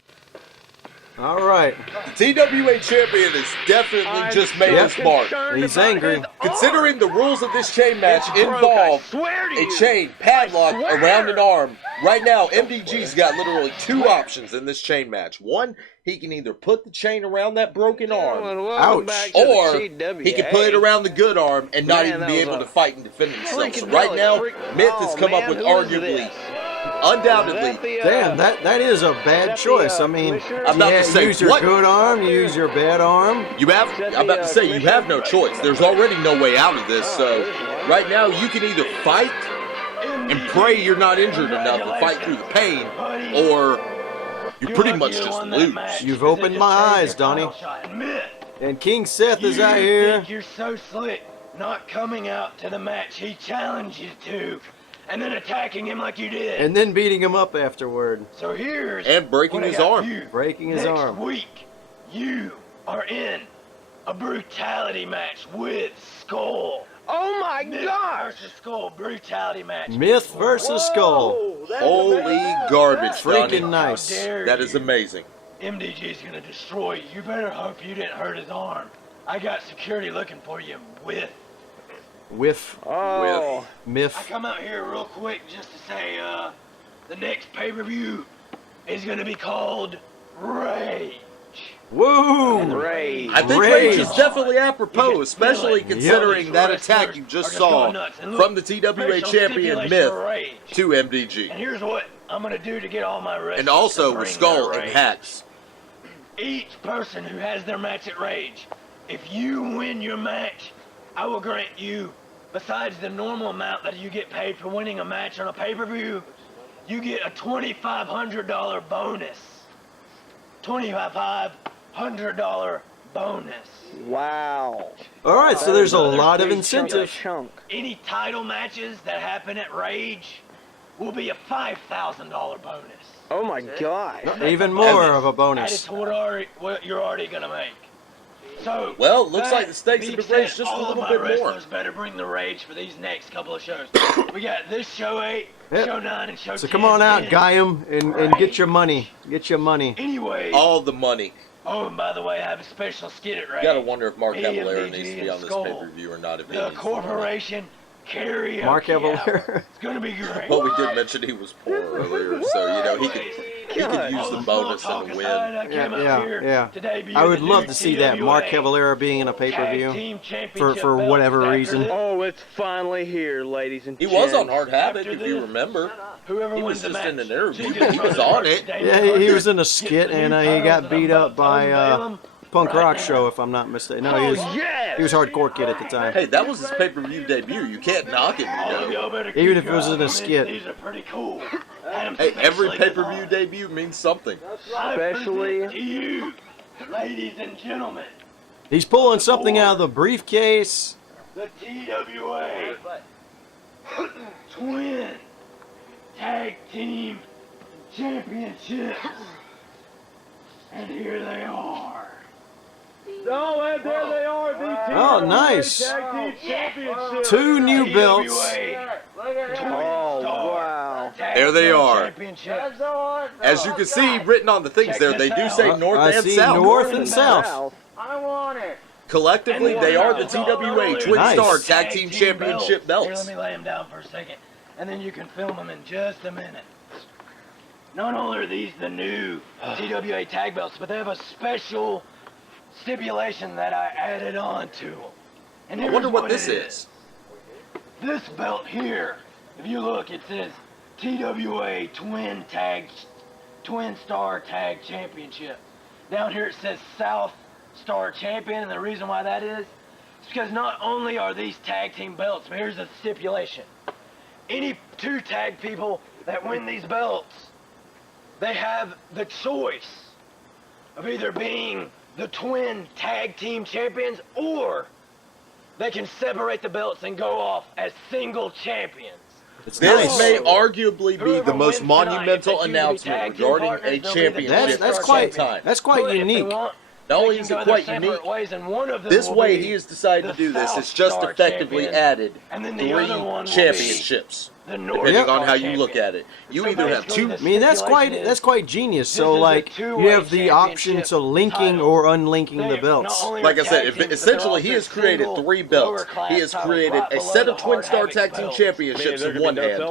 All right. The TWA champion has definitely just made his mark. He's angry. Considering the rules of this chain match involve a chain padlock around an arm, right now MDG's got literally 2 options in this chain match. One, he can either put the chain around that broken arm, Ouch. or he can put it around the good arm and not even be able to fight and defend himself. So right now, Myth has come up with arguably, undoubtedly, Damn, that is a bad choice. I mean, I'm about to say, use your what? good arm, use your bad arm. I'm about to say, you have no choice. There's already no way out of this. So right now, you can either fight and pray you're not injured enough to fight through the pain, or you pretty much just lose. You've opened my eyes, Donnie. And King Seth is out here. Think you're so slick, not coming out to the match he challenged you to, and then attacking him like you did. And then beating him up afterward. So here's And breaking what I his got arm. for you. Breaking his Next arm. week, you are in a brutality match with Skull. Oh my Myth gosh! versus Skull brutality match. Myth versus Skull. Whoa, that is Holy amazing. garbage, Donnie. Freaking nice. How dare That is you. amazing. MDG's gonna destroy you. You better hope you didn't hurt his arm. I got security looking for you with. Whiff. Oh, I Myth. come out here real quick just to say, the next pay-per-view is gonna be called Rage. Woo! Rage. I think Rage. Rage is definitely apropos, especially Yep. considering that attack you just saw from the TWA champion Myth to MDG. And here's what I'm gonna do to get all my wrestlers And also to with bring Skull their and rage. Hacks. Each person who has their match at Rage, if you win your match, I will grant you, besides the normal amount that you get paid for winning a match on a pay-per-view, you get a $2,500 bonus. $2,500 bonus. Wow. All right, so there's a Another lot of Big incentive. chunk. Any title matches that happen at Rage will be a $5,000 bonus. Oh my god. Even more of a Added bonus. to what you're already gonna make. So, Well, looks that like the stakes have being been raised said, just a all of little my bit more. wrestlers better bring the rage for these next couple of shows. We got this show 8, Yep. show 9, and show 10. So come on out, in. Guyam, and get your money. Get your money. Anyway, All the money. oh, and by the way, I have a special skit at Rage. You gotta wonder if Mark Me, Cavallera MDG, needs to be and on this Skull. pay-per-view or not. If he The needs to be on it. corporation karaoke Mark hour. Cavallera. It's gonna be great. Well, we did mention he was poor earlier, so you know he could use the bonus and the win. Yeah. I would love to see that. Mark Cavallera being in a pay-per-view for whatever reason. Oh, it's finally here, ladies and He gents. was on Hard Habit, After if you this, remember. Whoever He was wins the just in match, an interview, Jinder but he was Mahal on it. versus Yeah, Damon he was Hunter in a skit gets the and new he titles got that beat I'm up about by to unveil 'em Punk right Rock now. Show, if I'm not mistaken. No, Oh, he was yes! Hardcore Kid at the time. Hey, that was his pay-per-view debut. You can't knock it, All of you know. y'all better Even keep if it was your in a eyes on skit. These are pretty cool. And Hey, every especially pay-per-view debut means something. I Especially- present to you, ladies and gentlemen, He's pulling something out of the briefcase. the TWA Twin Tag Team Championships. And here they are. Oh, and there they are, the Oh, TWA nice. Tag Team Championships. 2 new belts. Oh, wow. There they are. Championships. As you can see written on the things there, they do say North I and see South. North and South. I want it. Collectively, they are the TWA Twin Nice. Star Tag Team Championship Here, belts. let me lay them down for a second, and then you can film them in just a minute. Not only are these the new TWA tag belts, but they have a special stipulation that I added on to them. And I here's wonder what this it is. This belt here, if you look, it says TWA Twin Star Tag Championship. down here it says South Star Champion, and the reason why that is because not only are these tag team belts, but here's the stipulation. Any 2 tag people that win these belts, they have the choice of either being the twin tag team champions, or they can separate the belts and go off as single champions. It's This nice. may arguably be Whoever the most wins tonight, monumental if they choose to be announcement tag team regarding partners, a they'll be the championship That's of quite all time. that's quite But if they unique. want, Not they only can is go it their quite separate unique, ways, and one of them this will way be he has decided to the do this. South It's just Star effectively champion, added and then 3 the other one will be championships. the North Depending Star on how you champion. look at it. You So either have basically 2 I mean, that's quite genius. So, like, you have the option to linking or unlinking the belts. Like I said, essentially he has created 3 belts. He has created a set of Twin Star Tag Team Championships in one hand,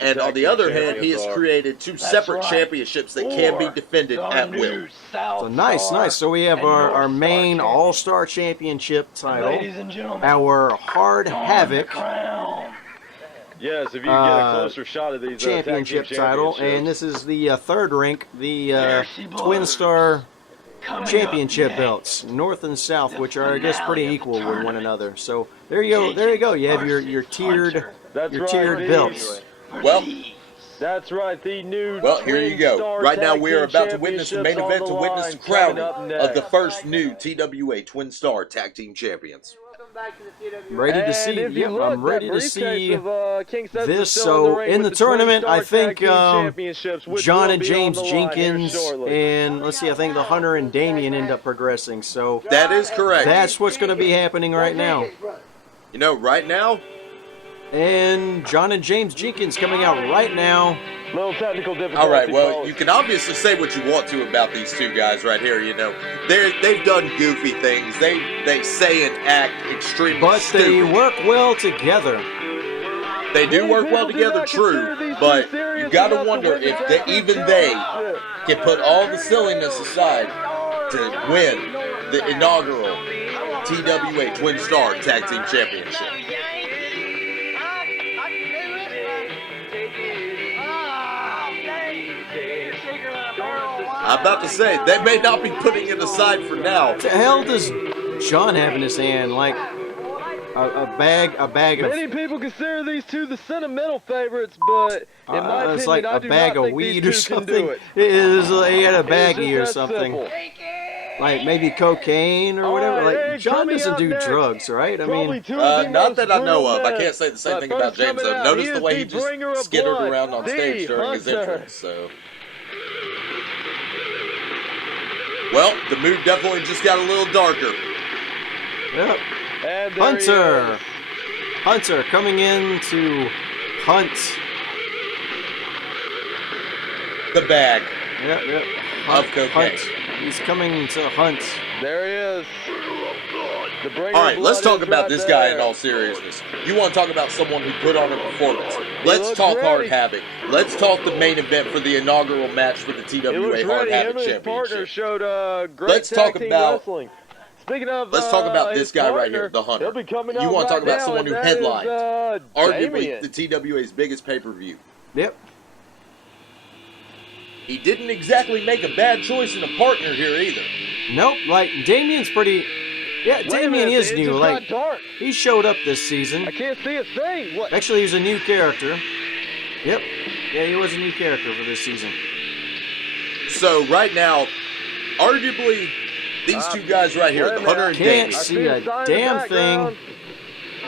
and on the other hand, he has created 2 separate championships that can be defended at will. So nice. So we have our main All-Star Championship title, Ladies and gentlemen, our Hard Havoc Yes, if you can get a closer shot of these Championship title, and this is the 3rd rank, the Twin Star Championship belts, North and South, which are, I guess, pretty equal with one another. So there you go. You have your tiered belts. Well, that's right, the new here you go. Right now we are about to witness the main event, to witness the crowning of the first new TWA Twin Star Tag Team Champions. I'm ready to see. Yep, I'm ready to see this. this. So in the tournament, I think John and James Jenkins and let's see, I think the Hunter and Damien end up progressing. So That is correct. that's what's going to be happening right now. You know, right now, And John and James Jenkins coming out right now. Little technical difficulty. all right, well, folks. you can obviously say what you want to about these 2 guys right here. You know, they've done goofy things. They say and act extremely But stupid. they work well together. They do work well together, true, but you got to wonder if even they can put all the silliness aside to win the inaugural TWA Twin Star Tag Team Championship. I'm about to say, they may not be putting it aside for now. What the hell does John have in his hand? Like a bag of. Many people consider these 2 the sentimental favorites, but in my opinion, it's like I a do bag not of think weed these or 2 can do something. it. He had a It's baggie or just that something. simple. Like maybe cocaine or whatever. All right, Like John coming doesn't up do next, drugs, right? I Probably mean, 2 of the Not most that I know brutal of. I men. can't say the same But thing about first James, coming though. out, Notice he the is way he the bringer of just skittered blood, around on the stage during his Hunter. entrance, so. Well, the mood definitely just got a little darker. yep. And there he is. Hunter coming in to hunt. The bag Yep. of cocaine. Hunt. He's coming to hunt. There he is. The bringer All right, of let's blood talk is about right this guy there. in all seriousness. You want to talk about someone who put on a performance. Let's looks talk Hard ready. Havoc. Let's talk the main event for the inaugural match for the He TWA looks Hard ready. Him Havoc and his partner Championship. showed great Let's tag talk team about- wrestling. Speaking of, Let's talk about his this guy right here, partner, the Hunter. he'll be coming You out want to right talk about now, someone who and that is, headlined arguably Damien. the TWA's biggest pay-per-view. Yep. He didn't exactly make a bad choice in a partner here either. Nope. Like Damien's pretty. Yeah, Wait a Damien minute, is it new. just Like got dark. he showed up this season. I can't see a thing. What? Actually, he's a new character. Yep. Yeah, he was a new character for this season. So right now, arguably, these 2 guys right here, wait a the minute. Hunter and Can't Damien. see a sign in the damn thing. background.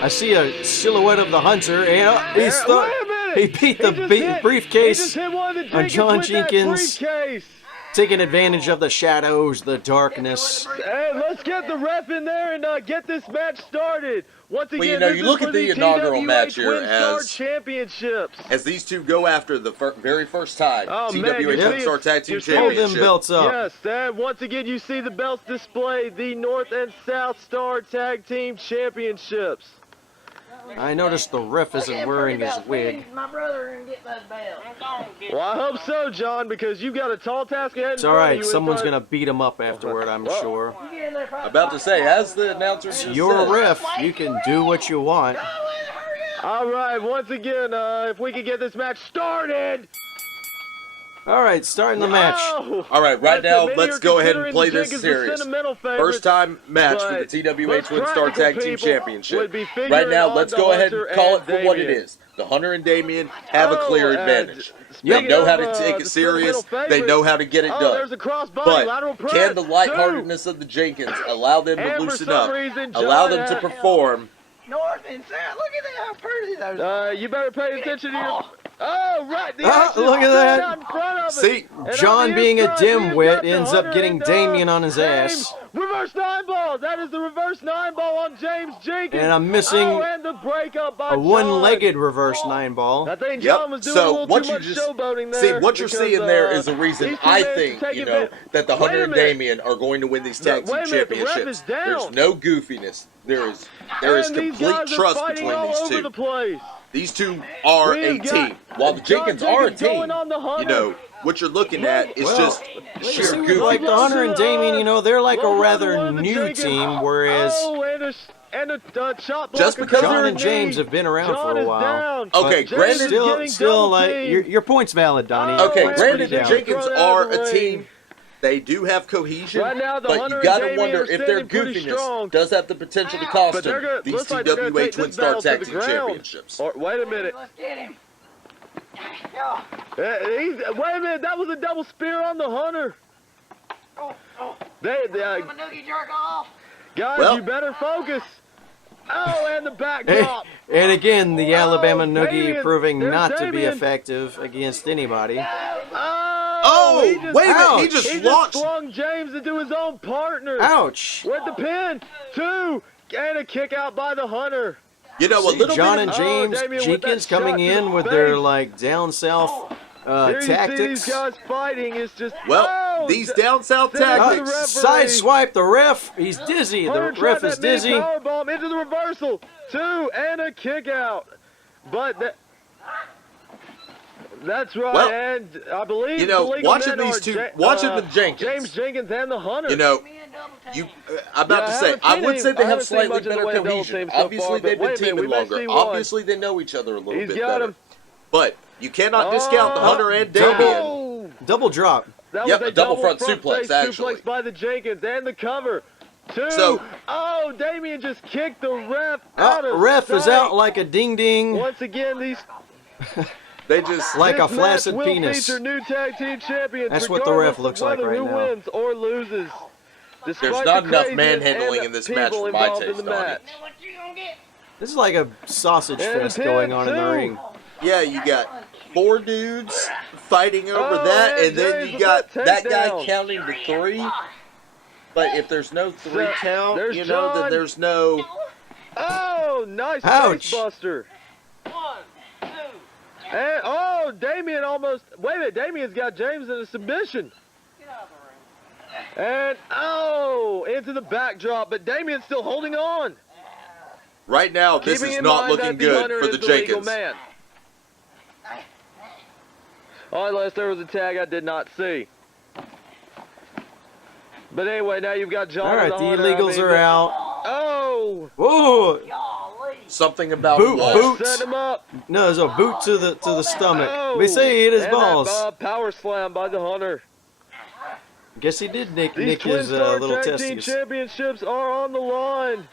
I see a silhouette of the Hunter, and Wait a minute. he beat the He just hit- briefcase He just hit one of the on John with that Jenkins. briefcase. taking advantage of the shadows, the darkness. Hey, let's get the ref in there and get this match started. Once again, Well, you know, this you is look for at the the inaugural TWA match here Twin Star as- Championships. As these 2 go after the very first time Oh, man, TWA you Twin see Star it. Tag Team You see it. Hold them Championship. belts up. Yes, and once again, you see the belts displayed, the North and South Star Tag Team Championships. I noticed the ref isn't wearing his wig. My brother and get those bells. Well, I hope so, John, because you've got a tall task ahead. It's all right. Someone's gonna beat him up afterward, I'm sure. You get in there, fight. About to say, as the announcer just You're a said, ref. You can do what you want. All right, once again, if we can get this match started. All right, starting the match. Oh! All right, right now, Many let's are go ahead and considering play the this Jenkins series. the sentimental favorites, First time match for the but TWA most Twin Star practical Tag Team people Championship. would be figuring Right now, on let's the go ahead Hunter and call it and for what it Damien. is. The Hunter and Damien have a clear advantage. They speaking know how of, to take it the serious. sentimental They know favorites, how to get it oh, done. there's a crossbody, lateral But press, can the lightheartedness of the Jenkins allow them to And for loosen some up, reason, allow John them to had- perform? North and south. Look at that, how pretty those are. You better pay attention to your... Oh, right. The Oh, action look at is that. out in front of us. See, And on John the being a inside, we've dimwit got the ends up Hunter getting and, Damien on his James. ass. Reverse 9-ball. That is the reverse 9-ball on James Jenkins. And I'm missing Oh, and the breakup by A John. one-legged reverse 9-ball. I think John was Yep. doing a So little what too you much just showboating there. see, what you're because, seeing there is the these reason two I men think take that the Wait a Hunter and minute. Damien are going to win these tag team Wait a minute, the ref championships. is down. There's no goofiness. There is And these complete guys are trust fighting between all these over two. the place. These two are a We've got team. While the John Jenkins are a Jenkins going team, on the Hunter. you know what you're looking at is Well, just sheer See, goofiness. like the Hunter and Damien, you know, they're like a Well, rather one of the new Jenkins- team, whereas Oh, and a chop block Just because across John the and James knee. have been around John for a is while. down. Okay, James granted- is getting Still, double like teamed. your point's valid, Donnie. Oh, Okay, Points granted, pretty the down. Jenkins Throw that out are of the a ring. team. They do have cohesion, Right now, the but Hunter you and got to Damien wonder are if their standing pretty goofiness strong. does have the potential to cost But they're them gonna, these looks like they're gonna TWA take Twin this Star battle to Tag the Team ground. Championships. Or, wait a minute. Let's get him. Wait a minute. That was a double spear on the Hunter. Oh, oh. They, I'm a noogie jerk off. guys, Well- you better focus. Oh, and the back Hey, drop. and again, the Alabama Noogie Damien. proving There's not to be Damien. effective against anybody. Oh, wait a minute, he just launched. flung James into his own partner. Ouch! With the pin. 2. And a kick out by the Hunter. You know, a See, little John bit. and Oh, James Damien with Jenkins that coming shot to in the with their face. like down south Here you see tactics. these guys fighting. It's just Well, oh, these down south send it to the tactics. referee. Sideswipe the ref. He's dizzy. The Hunter ref tried is that mini dizzy. powerbomb into the reversal. 2 and a kick out. But that's right, Well, and I believe you know, the legal watching men these are two- watching the Jenkins. James Jenkins and the Hunter. You know, Me and double team. I'm about Yeah, to I say, haven't I seen would him- say I they have haven't seen slightly much in the better way of double cohesion. teams so Obviously, far, but they've wait been a minute, we teaming may longer. see one. Obviously, they know each other a little He's bit got better. him. But you cannot discount the Hunter and Damien. Oh, Double drop. that Yep, was a double front face suplex, actually. suplex by the Jenkins and the cover. 2. So- oh, Damien just kicked the ref out of Ref is sight. out like a ding ding. Once again, these They just Like a this match flaccid will penis. feature new tag team champions. That's what the ref regardless of looks like whether right who now. wins or loses. There's Despite not the enough craziness manhandling and in this the match people for my involved in taste the on it. match. Now what you gonna get? This is like a sausage And the fest pin, going on in the too. ring. Yeah, you got 4 dudes fighting over Oh, that, and and then James you with got that that guy takedown. counting to 3. But if there's no 3 So, count, there's you know, John. then there's no. Oh, nice Ouch. face buster. 1, 2. And oh, Damien almost. Wait a minute, Damien's got James in a submission. Get out of the ring. And oh, into the backdrop, but Damien's still holding on. Right now, this Keeping is in not mind looking that the good Hunter for is the legal Jenkins. man. Oh, unless there was a tag I did not see. But anyway, now you've got John. All right, and the Hunter. illegals are out. Oh, Whoa! Golly. Something about Boot, Walsh. boot. set him up. No, there's a boot to the stomach. Oh, We say he hit his and balls. That, power slam by the Hunter. Guess he did nick These Twin his Star little Tag Team testes. Championships are on the line.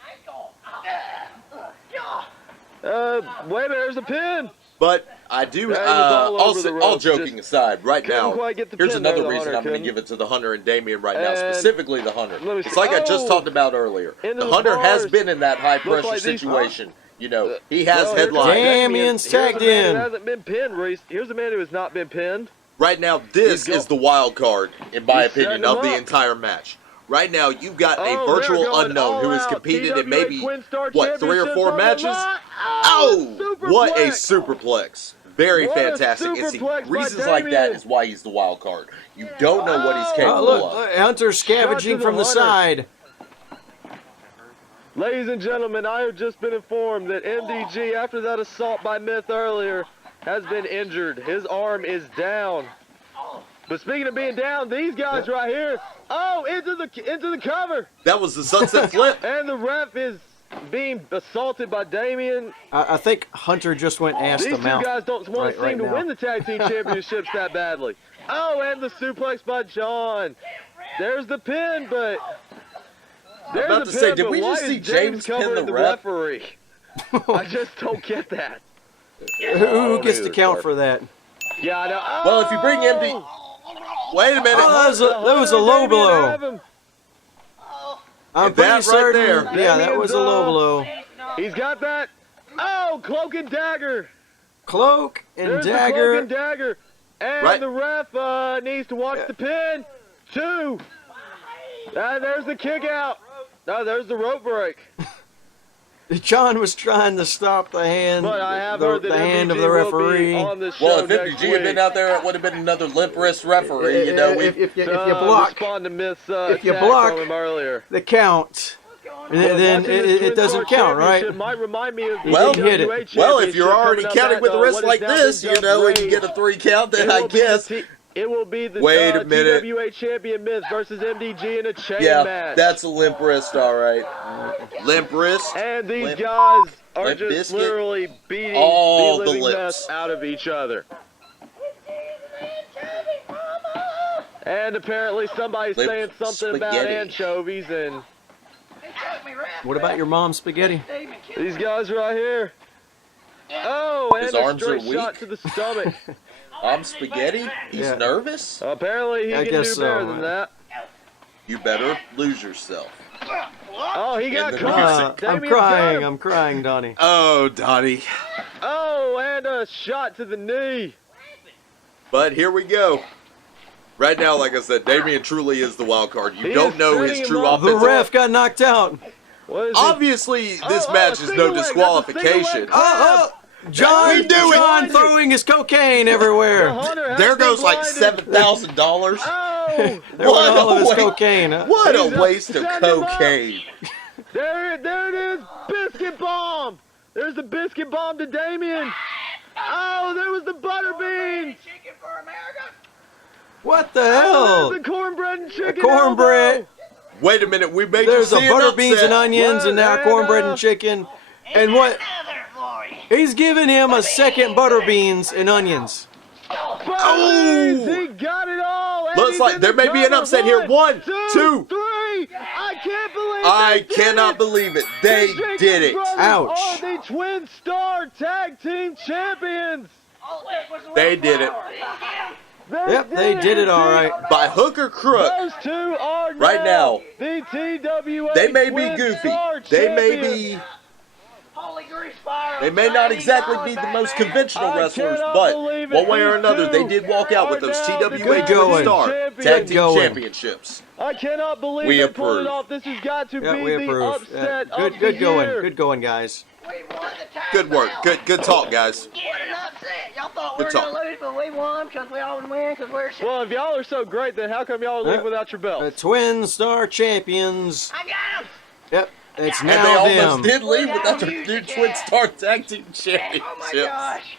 Wait a minute, there's a pin. But I do, Yeah, he was all over the all ropes, joking just aside, right couldn't now, quite get the here's pin there, another the reason Hunter I'm going to couldn't. give it to the Hunter and Damien right now, And specifically the Hunter. let me It's see. like I just Oh! talked about earlier. Into The the Hunter has bars. been in that high-pressure like these- situation. You know, he has Well, here comes headlined. Damien's Here's a tagged man in. who hasn't been pinned, Reese. Here's a man who has not been pinned. Right now, this He's is the wild card, in my He's opinion, setting him of the up. entire match. Right now, you've got a Oh, virtual they're going unknown who all has out. competed in TWA maybe, Twin Star 3 or Championships 4 on the matches. line. Oh, what a superplex. superplex. Very What a fantastic. And see, superplex by reasons like that Damien. is why he's the wild card. You don't know what he's Oh, capable Oh, look, of. Hunter scavenging Shot to from the the Hunter. side. Ladies and gentlemen, I have just been informed that MDG, after that assault by Myth earlier, has been injured. His arm is down. But speaking of being down, these guys right here, oh, into the cover, That was the sunset flip. and the ref is being assaulted by Damien. I think Hunter just went ass These to two mouth. guys don't want to right seem to now. win the tag team championships that badly. Oh, and the suplex by John. There's the pin, but there's about the to pin, say, did but we why just is see James pin covering the the ref? referee? I just don't get that. Who gets to count for that? Yeah, I know. Oh! Well, if you bring MD... Wait a minute. Oh, that was a low blow. I'm And that pretty right certain. there. Yeah, that was a low blow. He's got that. Oh, cloak and dagger. Cloak and There's dagger. the cloak and dagger. And Right. the ref needs to watch the pin. 2. There's the kick out. No, there's the rope break. John was trying to stop the hand, But I have the, heard that the hand of MDG the will be referee. on the show Well, if next MDG had been week. out there, it would have been another limp wrist referee. You know, if you block respond to Miss if you attack block- on him earlier. the count, then Watching this it Twin doesn't Star count, right? Championship Might remind me of the Well, TWA hit it. well, if you're championship already coming up counting at, with a wrist what is like now this, been you know, and you dubbed get a 3 count, then It I will be the guess. It will be the Wait a minute. TWA champion Myth versus MDG in a chain Yeah, match. that's a limp wrist, all right. Limp wrist. And these Limp- guys are Limp just Bizkit. literally beating All the the living lips. mess out of each other. And apparently somebody's Limp saying something about spaghetti. anchovies, and What about your mom's spaghetti? these guys right here. Oh, and His a arms are straight shot weak. to the stomach. I'm spaghetti? He's Yeah. nervous? Apparently he I can do guess so, better than right. that. You better lose yourself. Oh, he got the caught. I'm Damien's got crying. him. I'm crying, Donnie. Oh, Donnie. Oh, and a shot to the knee. But here we go. Right now, like I said, Damien truly is the wild card. You He don't is know setting his him true up. The offensive. ref got knocked out. What is Obviously, this Oh, match is single no leg. That's a disqualification. single leg. Oh, John! We do it. John throwing his cocaine The everywhere. Hunter has There been goes like blinded. $7,000. Oh, There went What all of a his waste. cocaine. Huh? What He's a up. waste of Send him up. cocaine. there it is. Biscuit bomb. There's the biscuit bomb to Damien. Oh, there was the butter beans. What the Oh, hell? there's the cornbread and chicken. Cornbread. elbow. Wait a minute, we made There's you a see an butter beans upset. and onions, and now Well, cornbread and, and chicken. And what? He's giving him a second butter beans and onions. Butter beans. He got it all. and Looks he's like in there the may be an cover. upset here. One, 2, two. 3. I can't believe I they did cannot it. believe it. They The Jenkins did it. brothers Ouch. are the Twin Star Tag Team Champions. They did it. Yep, they did it all right. By hook or crook. Those two are Right now, the TWA They may be Twin goofy. Star They may champions. be. They may not exactly be the most conventional I wrestlers, cannot but believe it. one way or These another, they two did walk out with are those now the TWA Good Twin going. Star Champions. Tag Team going. Championships. I cannot believe We they pulled approve. it off. This has got to Yeah, be we the approve. upset Good, of good the going. year. Good going, guys. Good work. Good talk, guys. What an upset. Y'all thought Good we were talk. going to lose, but we won because we always win because we're Well, if y'all are so great, then how come y'all leave without your The belts? Twin Star Champions. I got him. Yep, it's And they now almost them. did leave without their new Twin Star Tag Team Oh my Championships. gosh.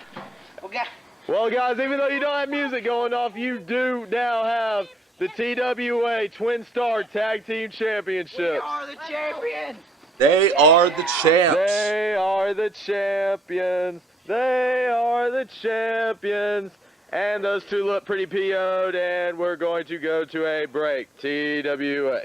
We got Well, guys, even though you don't have music going off, you do now have the TWA Twin Star Tag Team we Championships. are the champions. They are the champs. They are the champions. They are the champions. And those two look pretty PO'd, and we're going to go to a break. TWA.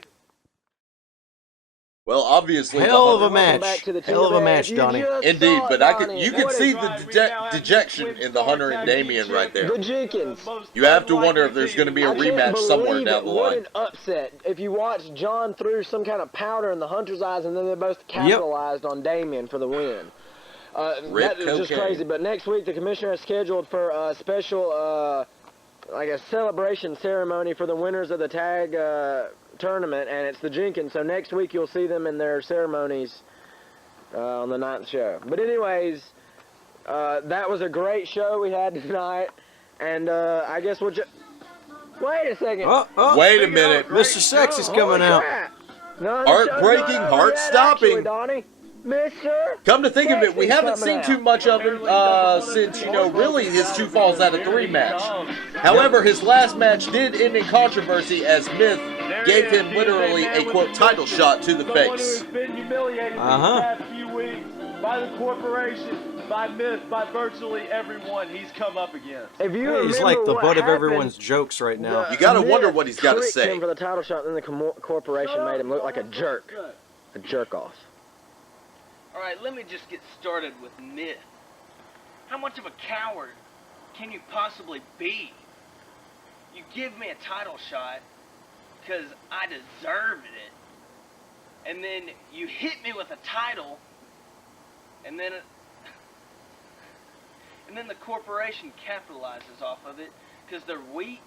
Well, obviously, Hell of the a match. Hell of a match, Donnie. Indeed, but you can see the dejection in the Hunter and Damien right there. The Jenkins. You have to wonder if there's going to be a I can't rematch somewhere believe down the it. What line. an upset. If you watch, John threw some kind of powder in the Hunter's eyes, and then they both capitalized on Damien for the win. Rip That was just cocaine. crazy. But next week, the commissioner has scheduled for a special, like a celebration ceremony for the winners of the tag tournament, and it's the Jenkins. So next week, you'll see them in their ceremonies on the 9th show. But anyways, that was a great show we had tonight, and I guess we'll just wait a second. Oh, Wait a minute. Mr. Sexy's coming out. Heart-breaking, heart-stopping. Donnie. Mister. Come to think of it, we Sexy's haven't coming seen out. too much of him since, really his 2 falls out of 3 match. However, his last match did end in controversy as Myth gave him literally a, quote, title shot to the face. Who's been humiliated these past few weeks by the corporation, by Myth, by virtually everyone he's come up against. If you He's like the butt of everyone's jokes right now. You gotta wonder what he's got to say. Him for the title shot, then the corporation made him look like a jerk. A jerk off. All right, let me just get started with Myth. How much of a coward can you possibly be? You give me a title shot because I deserved it, and then you hit me with a title, and then the corporation capitalizes off of it because they're weak,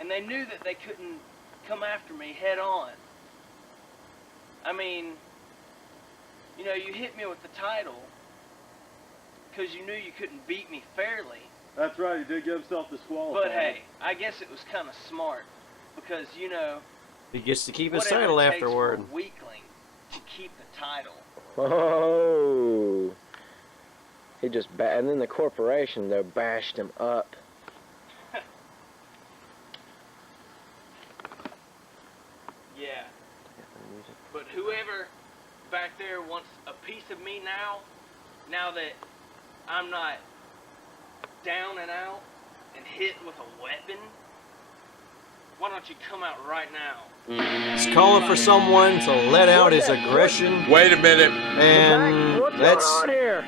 and they knew that they couldn't come after me head on. I mean, you know, you hit me with the title because you knew you couldn't beat me fairly. That's right, he did get himself disqualified. But hey, I guess it was kind of smart because, you know, He gets to keep his whatever title it takes afterward. for a weakling to keep the title. Oh. He just and then the corporation though bashed him up. Yeah. But whoever back there wants a piece of me now that I'm not down and out and hit with a weapon, why don't you come out right now? He's calling for someone to let out his aggression. Wait a minute. And What's that's going on here?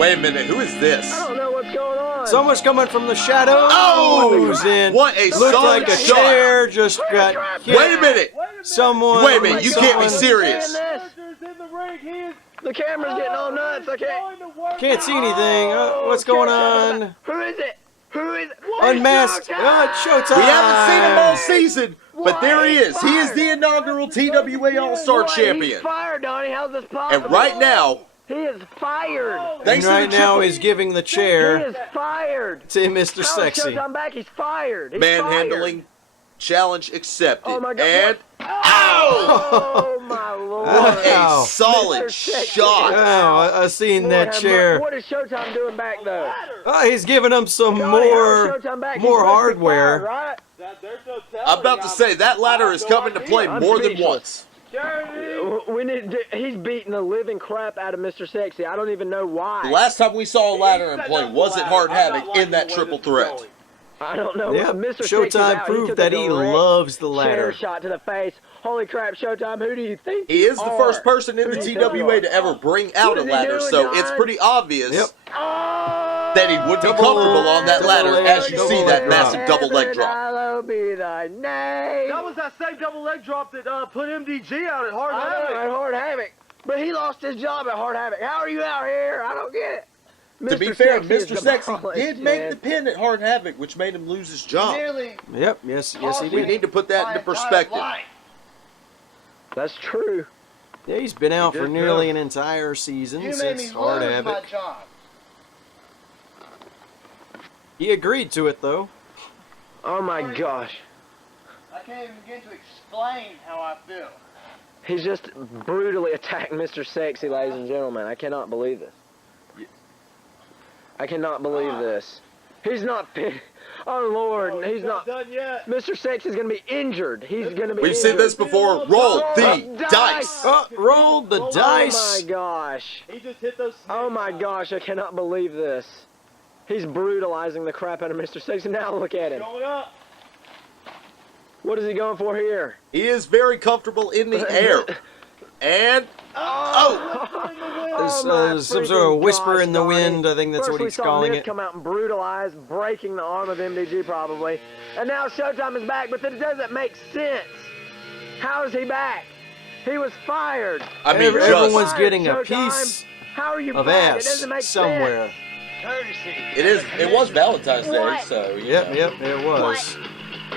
Wait a minute. Who is this? I don't know what's going on. someone's coming from the shadows. Oh! And What a looked solid like a shot. chair just got hit. Wait a minute. Someone. Wait a minute. You can't be serious. The camera's getting all nuts. I Can't see anything. What's going on? Who is it? Who is it? Unmasked. It's showtime. We haven't seen him all season, but there he is. He is the inaugural TWA All-Star He's champion. fired, Donnie. How's this possible? And right now, he is fired. thanks And right to the now triple he's giving the He chair is fired. to Mr. Now Sexy. Showtime back. He's fired. He's manhandling challenge accepted. Oh my God. And Oh my Lord. what Wow. a solid Mr. Sexy. shot. Oh, I seen that chair. What is Showtime doing back though? Oh, he's giving him some Donnie, how's more Showtime back? He's more supposed to be hardware. fired, right? I'm about to say that ladder is coming to play I'm more than speechless. once. We need. He's beating the living crap out of Mr. Sexy. I don't even know why. The last time we saw a ladder in play was at Hard Havoc in that triple threat. I don't know. Yep, Mr. Sexy's Showtime out. proved took that a he direct loves the chair ladder. shot to the face. Holy crap, Showtime! Who do you think He is the you first are? person in the Who do you think you TWA are? to ever bring out a is he ladder, doing, so John? it's pretty obvious Yep. that he would be comfortable on that ladder as you see that massive double leg drop. Hallowed be thy name. That was that same double leg drop that put MDG out at Hard I know, Havoc. at Hard Havoc. But he lost his job at Hard Havoc. How are you out here? I don't get it. To be Mr. fair, Sexy is Mr. Sexy demolished, did make man. the pin at Hard Havoc, which made him lose his job. Yep, yes, he We did. need to put that into perspective. That's true. Yeah, he's been out He for did nearly good. an entire season since Hard Havoc. He agreed to it though. Oh my gosh. I can't even begin to explain how I feel. He's just brutally attacked Mr. Sexy, ladies and gentlemen. I cannot believe this. I cannot believe this. He's not fit. Oh Lord, he's not. done yet. Mr. Sexy's gonna be injured. He's gonna be We've seen injured. this before. Roll the dice. Rolled the dice. Oh my gosh. He just hit those. Oh my gosh, I cannot believe this. He's brutalizing the crap out of Mr. Sexy. Now look at him. Going up. What is he going for here? He is very comfortable in the air. And, oh! There's my some sort of whisper freaking in the gosh, wind. I think that's First what we he's saw calling Myth it. come out and brutalize, breaking the arm of MDG probably. And now Showtime is back, but that doesn't make sense. How is he back? He was fired. I mean, Everyone's just, getting a Showtime. piece How are you of back? It ass doesn't make somewhere. sense. it was Valentine's Day, so, you know. Yep, it was.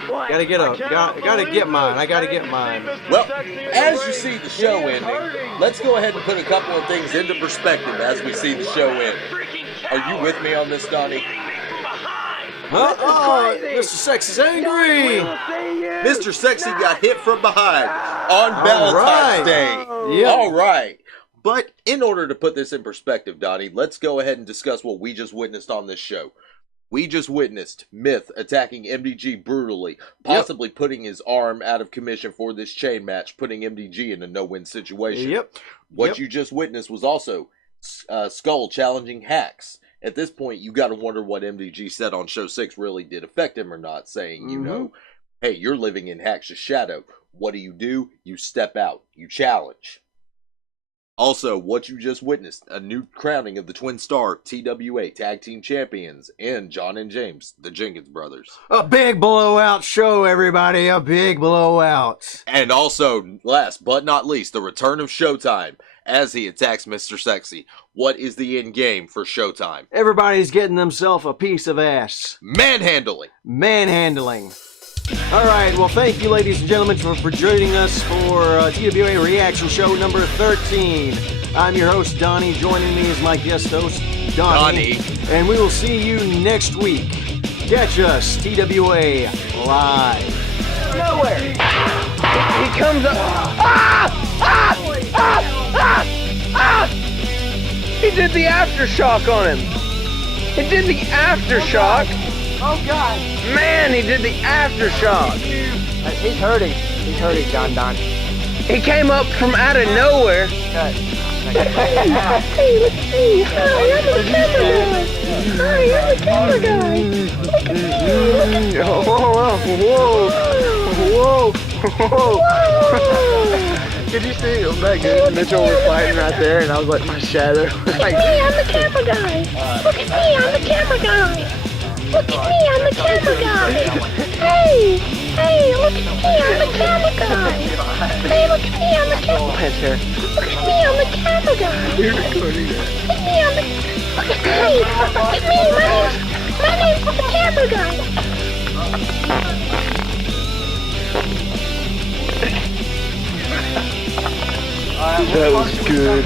What? Gotta get up. Gotta get mine. I gotta get mine. Well, as you see the show ending, let's go ahead and put a couple of things into perspective as we see the show end. Are you with me on this, Donnie? Huh? Oh, crazy. Mr. Sexy's angry. Mr. Sexy got hit from behind on Valentine's Day. Yep. All right. But in order to put this in perspective, Donnie, let's go ahead and discuss what we just witnessed on this show. We just witnessed Myth attacking MDG brutally, possibly putting his arm out of commission for this chain match, putting MDG in a no-win situation. Yep. What you just witnessed was also Skull challenging Hacks. At this point, you got to wonder what MDG said on Show 6 really did affect him or not, saying, you know, hey, you're living in Hacks' shadow. What do? You step out. You challenge. Also, what you just witnessed, a new crowning of the Twin Star TWA Tag Team Champions and John and James, the Jenkins brothers. A big blowout show, everybody. A big blowout. And also, last but not least, the return of Showtime as he attacks Mr. Sexy. What is the end game for Showtime? Everybody's getting themselves a piece of ass. Manhandling. Manhandling. All right, well, thank you, ladies and gentlemen, for joining us for TWA Reaction Show number 13. I'm your host, Donnie. Joining me is my guest host, Donnie. And we will see you next week. Catch us, TWA Live. Nowhere. He comes up. He did the aftershock on him. He did the aftershock. Oh, God. Man, he did the aftershock. He's hurting. He's hurting, Don. He came up from out of nowhere. Hey, look at me. Hi, I'm the camera guy. Hi, I'm the camera guy. Look at me. Whoa. Did you see him back there? Mitchell was fighting right there, and I was like my shadow. Look at me, I'm the camera guy. Look at me, I'm the camera guy. Look at me, I'm the camera guy. Hey, look at me, I'm the camera guy. Hey, look at me, I'm the camera guy. Look at me, I'm the camera guy. You're recording that. Look at me, look at me, my name's the camera guy. That was good.